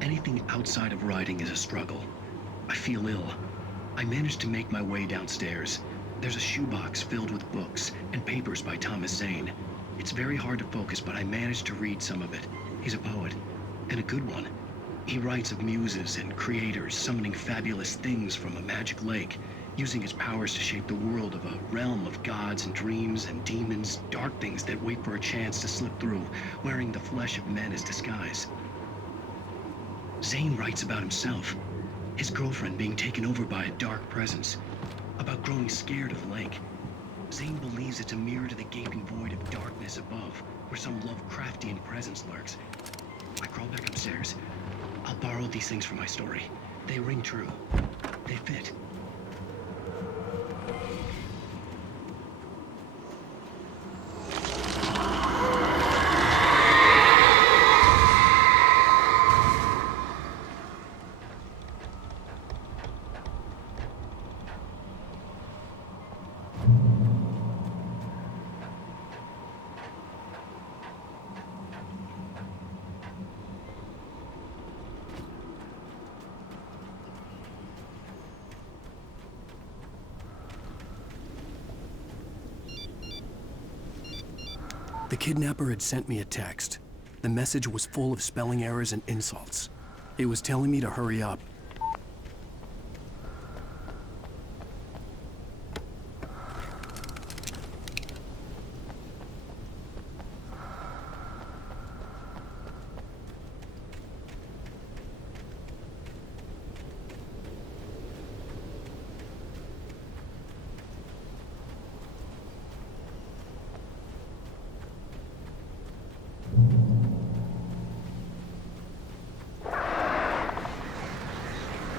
Anything outside of writing is a struggle. I feel ill. I managed to make my way downstairs. There's a shoebox filled with books and papers by Thomas Zane. It's very hard to focus, but I managed to read some of it. He's a poet, and a good one. He writes of muses and creators summoning fabulous things from a magic lake, using his powers to shape the world of a realm of gods and dreams and demons, dark things that wait for a chance to slip through, wearing the flesh of men as disguise. Zane writes about himself, his girlfriend being taken over by a dark presence, about growing scared of the lake. Zane believes it's a mirror to the gaping void of darkness above, where some Lovecraftian presence lurks. I crawl back upstairs. I'll borrow these things for my story. They ring true. They fit. The kidnapper had sent me a text. The message was full of spelling errors and insults. It was telling me to hurry up.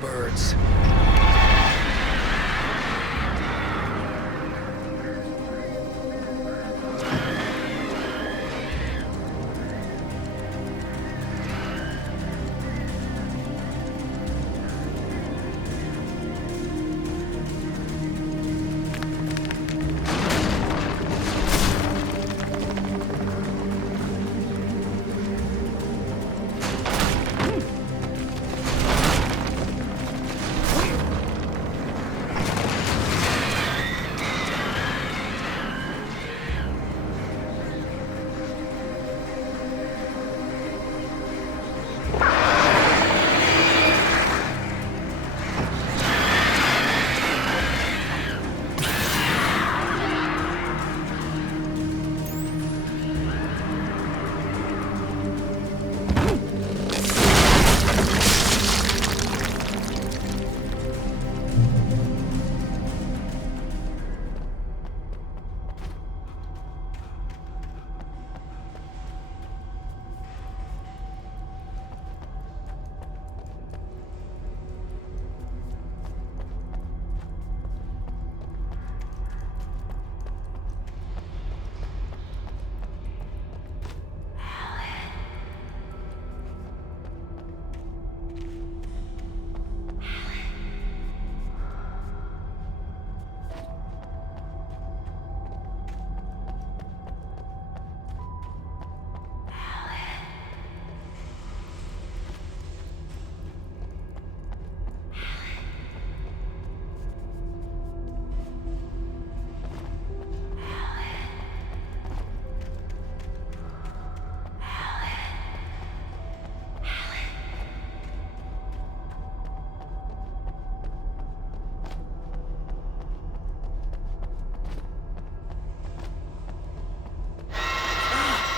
Birds.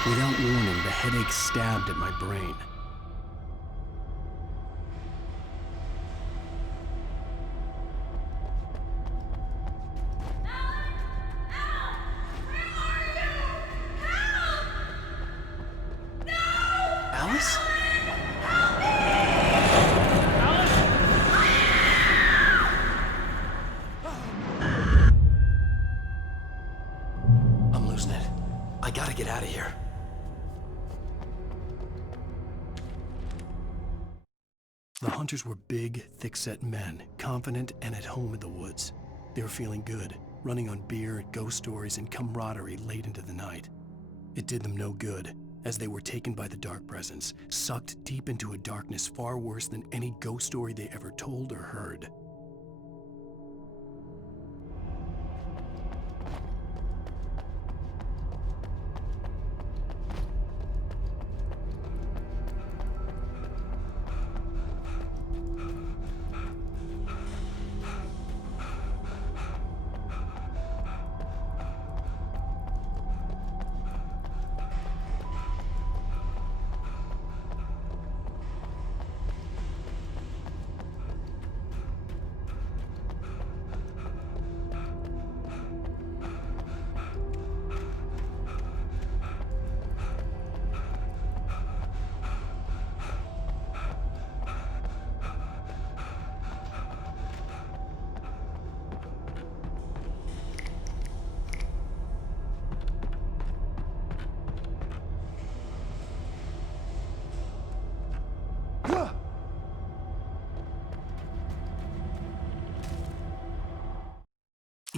Without warning, the headache stabbed at my brain. Alice? I'm losing it. I gotta get out of here. The hunters were big, thick-set men, confident and at home in the woods. They were feeling good, running on beer, ghost stories, and camaraderie late into the night. It did them no good, as they were taken by the dark presence, sucked deep into a darkness far worse than any ghost story they ever told or heard.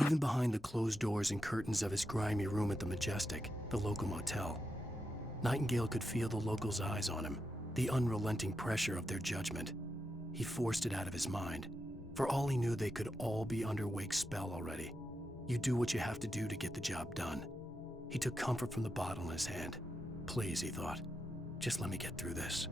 Even behind the closed doors and curtains of his grimy room at the Majestic, the local motel, Nightingale could feel the locals' eyes on him, the unrelenting pressure of their judgment. He forced it out of his mind. For all he knew, they could all be under Wake's spell already. You do what you have to do to get the job done. He took comfort from the bottle in his hand. Please, he thought, just let me get through this.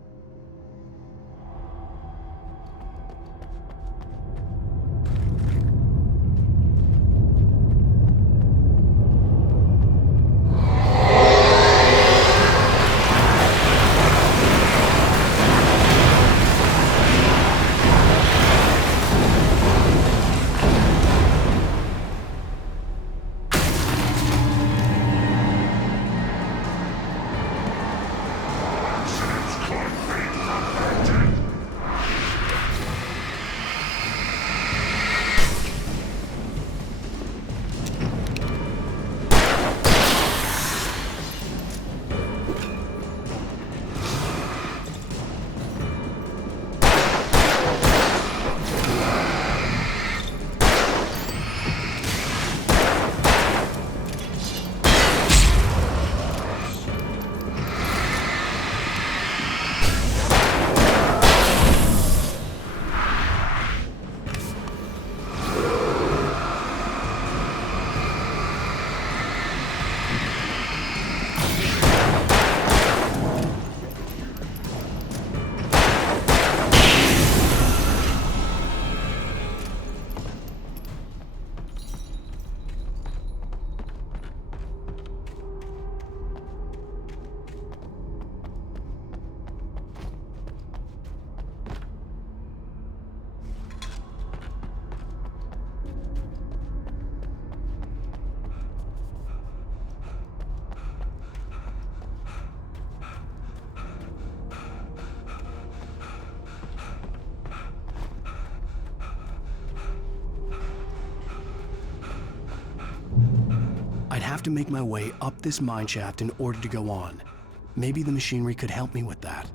I'd have to make my way up this mine shaft in order to go on. Maybe the machinery could help me with that.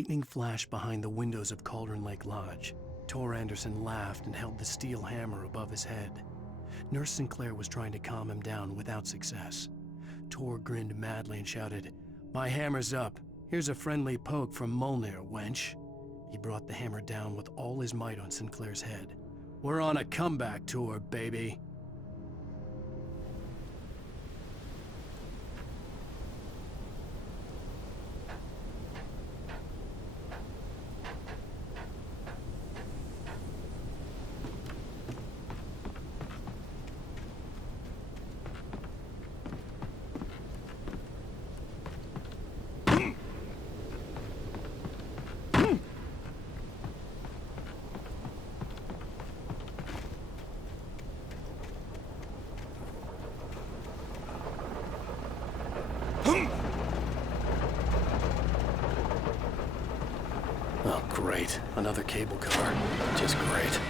Lightning flashed behind the windows of Cauldron Lake Lodge. Tor Anderson laughed and held the steel hammer above his head. Nurse Sinclair was trying to calm him down without success. Tor grinned madly and shouted, "My hammer's up. Here's a friendly poke from Molnir, wench." He brought the hammer down with all his might on Sinclair's head. "We're on a comeback tour, baby." Oh, great. Another cable car. Just great.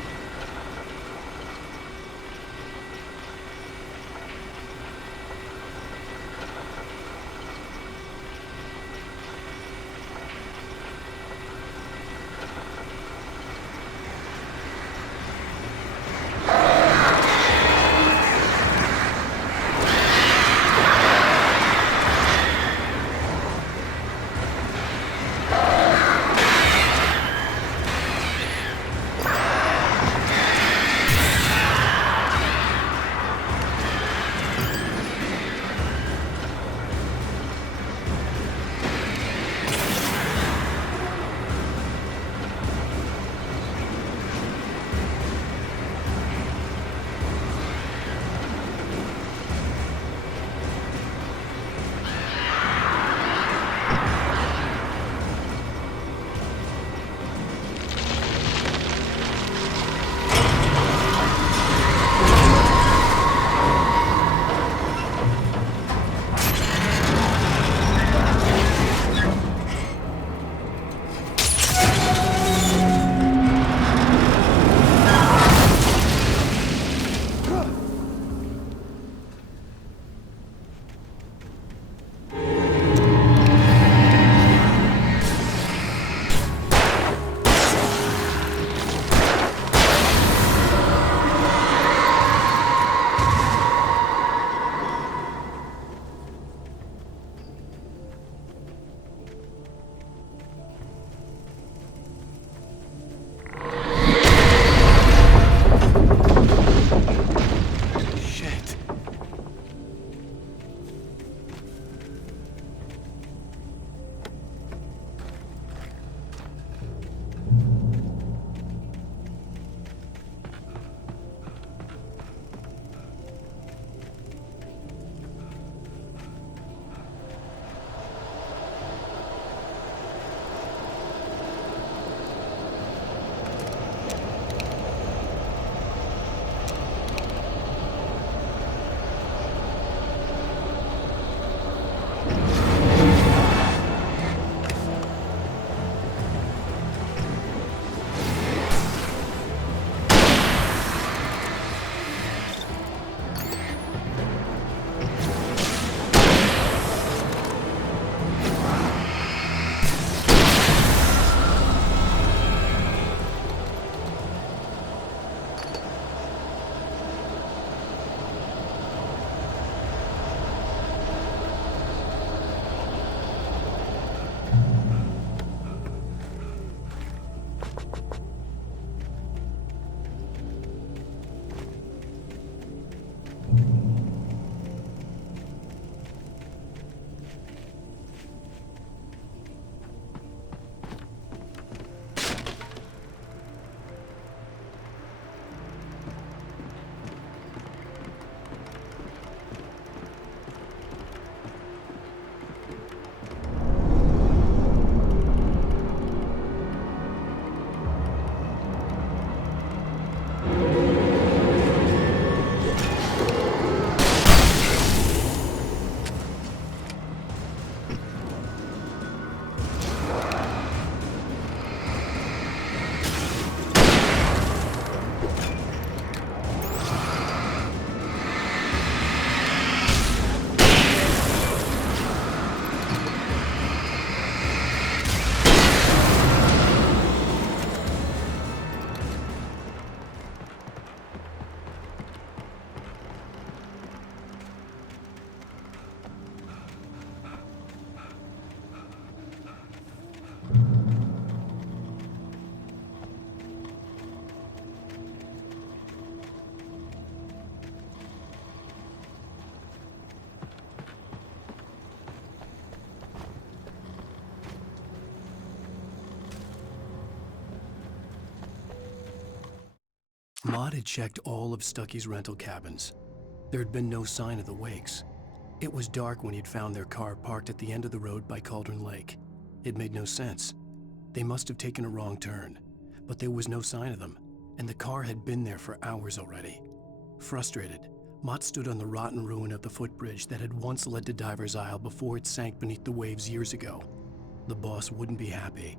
Mott had checked all of Stucky's rental cabins. There had been no sign of the Wakes. It was dark when he'd found their car parked at the end of the road by Cauldron Lake. It made no sense. They must have taken a wrong turn, but there was no sign of them, and the car had been there for hours already. Frustrated, Mott stood on the rotten ruin of the footbridge that had once led to Diver's Isle before it sank beneath the waves years ago. The boss wouldn't be happy.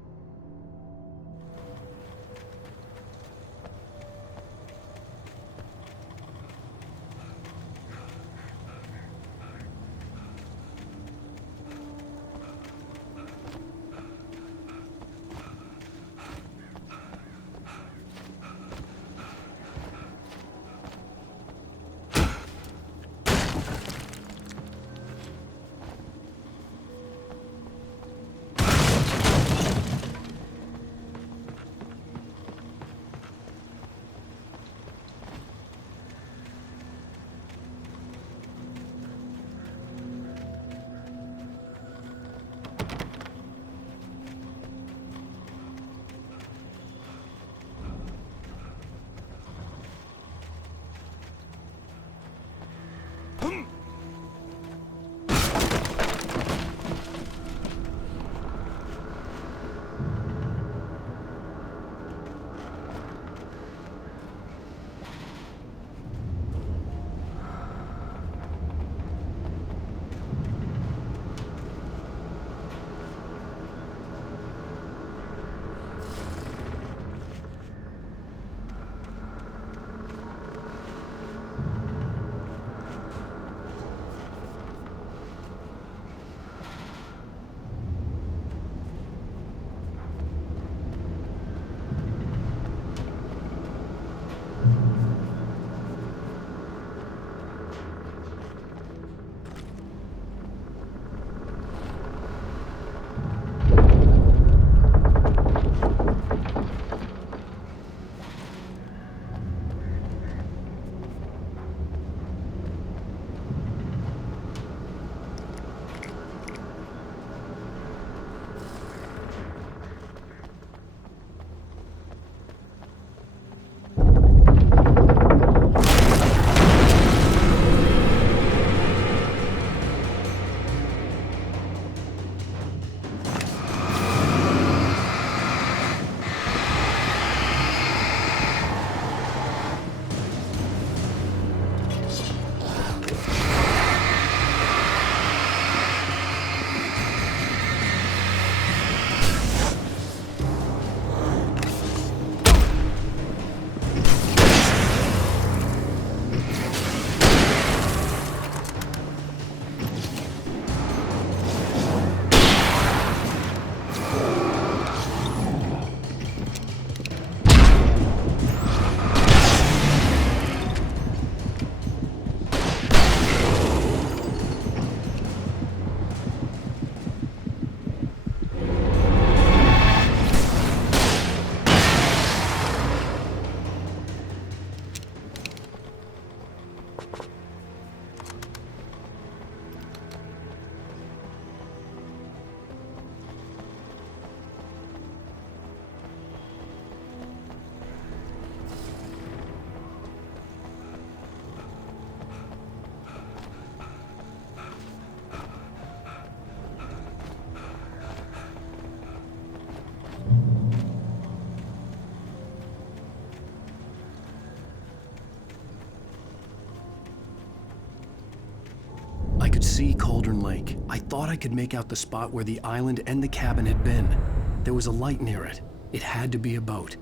See Cauldron Lake. I thought I could make out the spot where the island and the cabin had been. There was a light near it. It had to be a boat.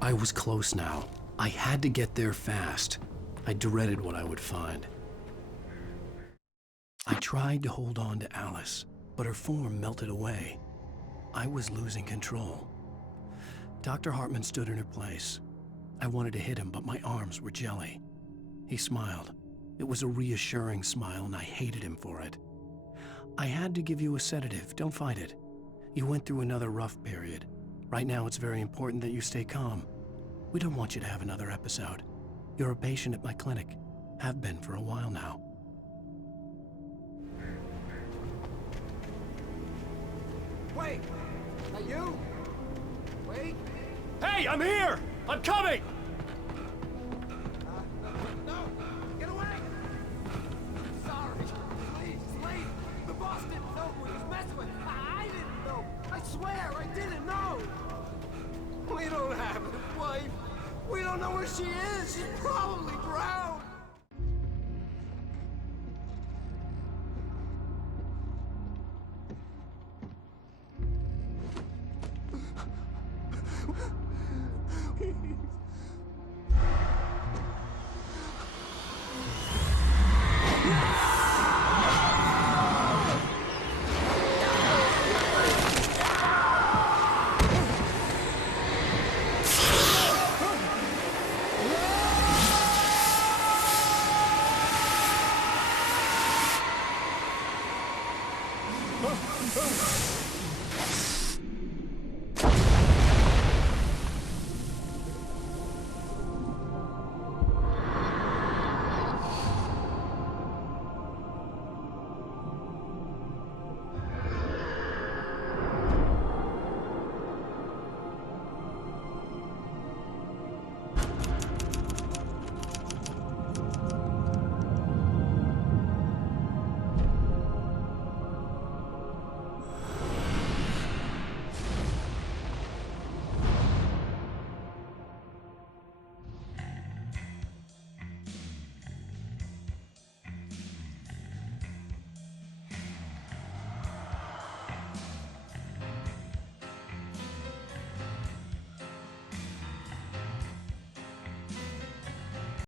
I was close now. I had to get there fast. I dreaded what I would find. I tried to hold on to Alice, but her form melted away. I was losing control. Dr. Hartman stood in her place. I wanted to hit him, but my arms were jelly. He smiled. It was a reassuring smile, and I hated him for it. I had to give you a sedative. Don't fight it. You went through another rough period. Right now, it's very important that you stay calm. We don't want you to have another episode. You're a patient at my clinic. Have been for a while now. Wait! You? Wait. Hey, I'm here! I'm coming! No! Get away! Sorry. Please, leave. The boss didn't know who he was messing with. I didn't know. I swear, I didn't know. We don't have his wife. We don't know where she is. She's probably drowned.